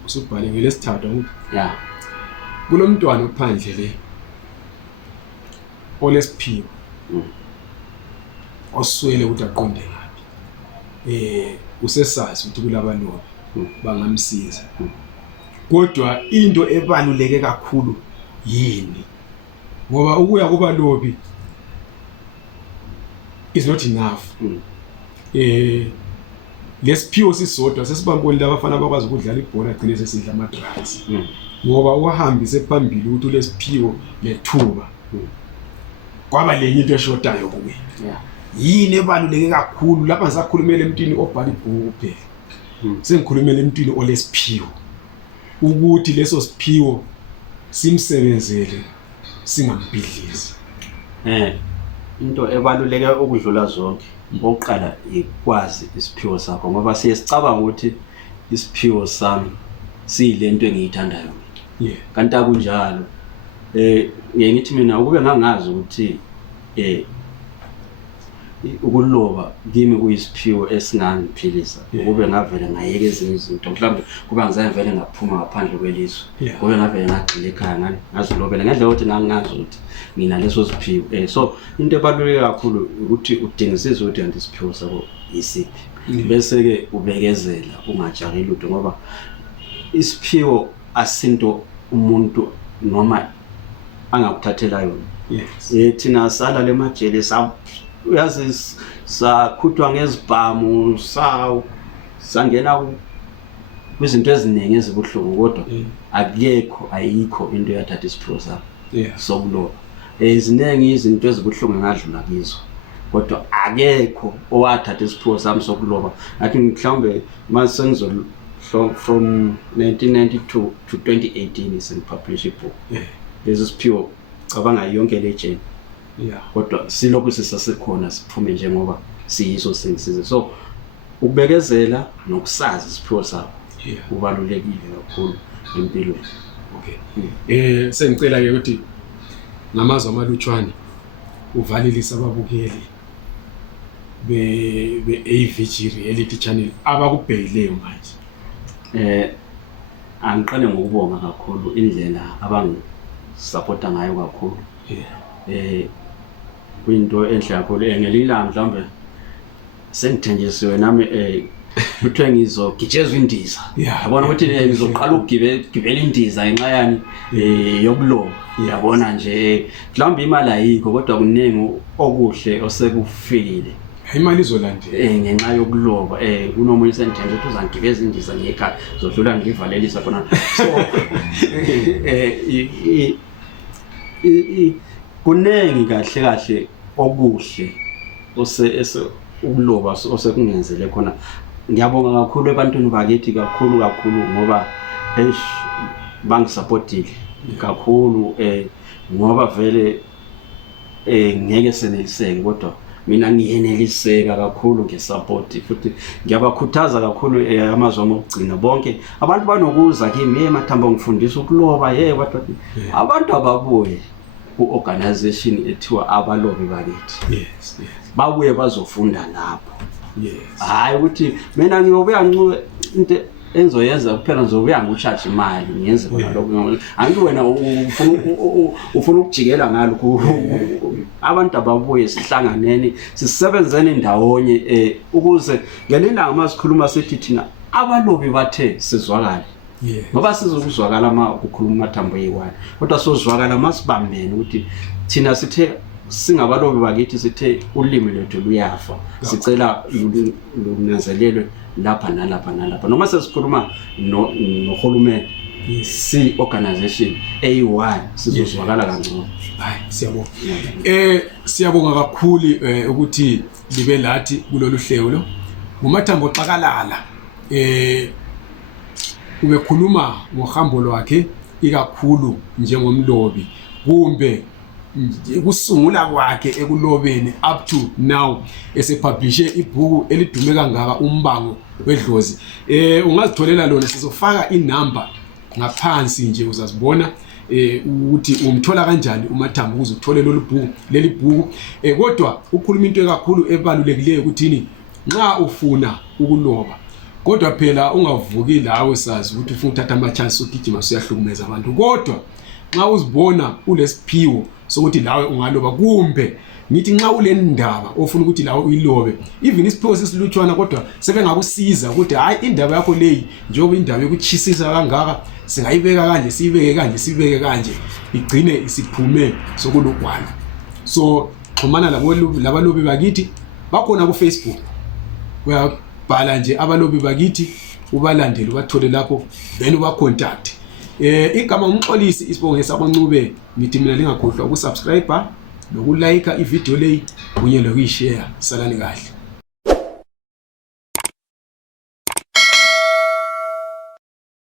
usubhale ngelesithathu kulomntwana ophandle le olesiphiwo oswele ukuthi aqonde ngaphi usesazi ukuthi kulabalobi bangamsiza kodwa into ebaluleke kakhulu yini ngoba ukuya kubalobi is not enough lesiphiwo sisodwa sesibambonile abafana bakwazi ukudlala ibhola agcine sesidla ama-drugs ngoba uhambise phambili ukuthi lesiphiwo lethuba kwaba lenye into eshotayo kuwe yini ebaluleke kakhulu lapha ngisakhulumela emntwini obhala ibhuku kuphela sengikhulumela emntwini olesiphiwo ukuthi leso siphiwo simsebenzele singampidlisi into ebaluleke ukudlula zonke oqala ikwazi isiphiwo sakho ngoba siyesicabanga ukuthi isiphiwo sami siyilento engiyithandayo kanti akunjalo ngithi mina ukube ngangazi ukuthi ukuloba kimi kuyisiphiwo esingangiphilisa ukube ngavele ngayeka ezinye izinto mhlawumbe kube ngizayivele ngaphuma ngaphandle kwelizwe kube ngavele ngagxila ekhaya ngazilobela ngendlela yokuthi ngangazi ukuthi ngina leso siphiwo so into ebaluleke kakhulu ukuthi udingisise ukuthi kanti isiphiwo sakho yisiphi bese-ke ubekezela ungajaheli lutho ngoba isiphiwo asinto umuntu noma angakuthathela yona thina sala lemajele uyazi sakhuthwa ngezibhamu sangena kwizinto eziningi ezibuhlungu kodwa ayikho into yathatha isiphiwo sakho sokuloba eziningi izinto ezibuhlungu ngadlula kizo kodwa akekho owathatha isiphiwo sami sokuloba ngathi mhlawumbe mase from 1992 to 2018 sengipublish ibook lezi siphiwo cabanga yonke le jeni kodwa silokhu sisasekhona siphume njengoba siyiso sengisize so ukubekezela nokusazi isiphiwo sakho kubalulekile kakhulu empilweni sengicela ke ukuthi ngamazwi amalutshwane uvalelisa ababukeli be-AVG Reality Channel abakubhekileyo manje angiqale ngokubonga kakhulu indlela abangisupporta ngayo kakhulu kuyinto enhle kakhulu ngelilanga mhlawumbe sengithenjisiwe nami kuthiwe ngizogitshezwa indiza yabona ukuthi ngizoqala ukugibela indiza ngenxa yani yokuloba yabona nje mhlawumbe imali ayikho kodwa kuningi okuhle osekufikile imali izolandela ngenxa yokuloba kunomunye senthenze ukuthi uzangigibeza indiza ngekhaya zodlula ngivalelisa khona so kunengi kahle okuhle ukuloba osekungenzele khona. Ngiyabonga kakhulu ebantwini bakithi kakhulu ngoba bangisupportile kakhulu ngoba vele ngeke seneliseke kodwa mina ngiyeneliseka kakhulu ngesupport futhi ngiyabakhuthaza kakhulu amazwi ami okugcina bonke abantu banokuza kimi Mathambo ngifundisa ukuloba kodwa abantu ababuye ku-organization ethiwa abalobi bakithi babuye bazofunda lapho hayi ukuthi mina ngiyobuya ngincube into enzoyenza kuphela ngizobuya ngicharge imali ngiyenze khona lokho angithi wena ufuna ukujikela ngalokho abantu ababuye sihlanganeni sisebenzeni ndawonye ukuze ngelinda ngasikhuluma sithi thina abalobi bathe sizwakala ngoba sizokuzwakala ukukhuluma Mathambo eyi-1 kodwa sozwakala masibambene ukuthi thina sithe singabalobi bakithi sithe ulimi lwethu luyafa sicela lunanzelelwe lapha nalapha noma sesikhuluma nohulumeni si organization eyi-1 sizozwakala kancane. Hayi siyabonga siyabonga kakhulu ukuthi libe lathi kulolu hlelo nguMathambo Xakalala ubekhuluma ngohambo lwakhe ikakhulu njengomlobi kumbe kusungula kwakhe ekulobeni up to now esepublishe ibhuku elidume kangaka Umbango Wedlozi. Ungazitholela lona sizofaka inamba ngaphansi nje uzazibona ukuthi umthola kanjani uMathambo ukuze uthole leli bhuku kodwa ukhuluma into kakhulu ebalulekileyo ukuthini nxa ufuna ukuloba kodwa phela ungavuki lawe sazi ukuthi ufuna uthatha ama chance ugijima siyahlukumeza abantu kodwa nxa uzibona ulesiphiwo sokuthi lawe ungaloba kumbe ngithi nxa ulendaba ofuna ukuthi lawe uyilobe even isiphiwo sesilutshwana kodwa sebengakusiza ukuthi hayi indaba yakho leyi njengoba indaba yokuchisisa kangaka singayibeka kanje sibeke kanje igcine isiphume sokulugwana. So xhumana labalobi bakithi bakhona ku Facebook uyabhala nje abalobi bakithi ubalandele ubathole lapho then ubacontact. Igama uMxolisi Isibonge Sabancube ngithi mina lingakhohlwa ukusubscribe nokulike ivideo leyi kunye lokuyishare. Salani kahle.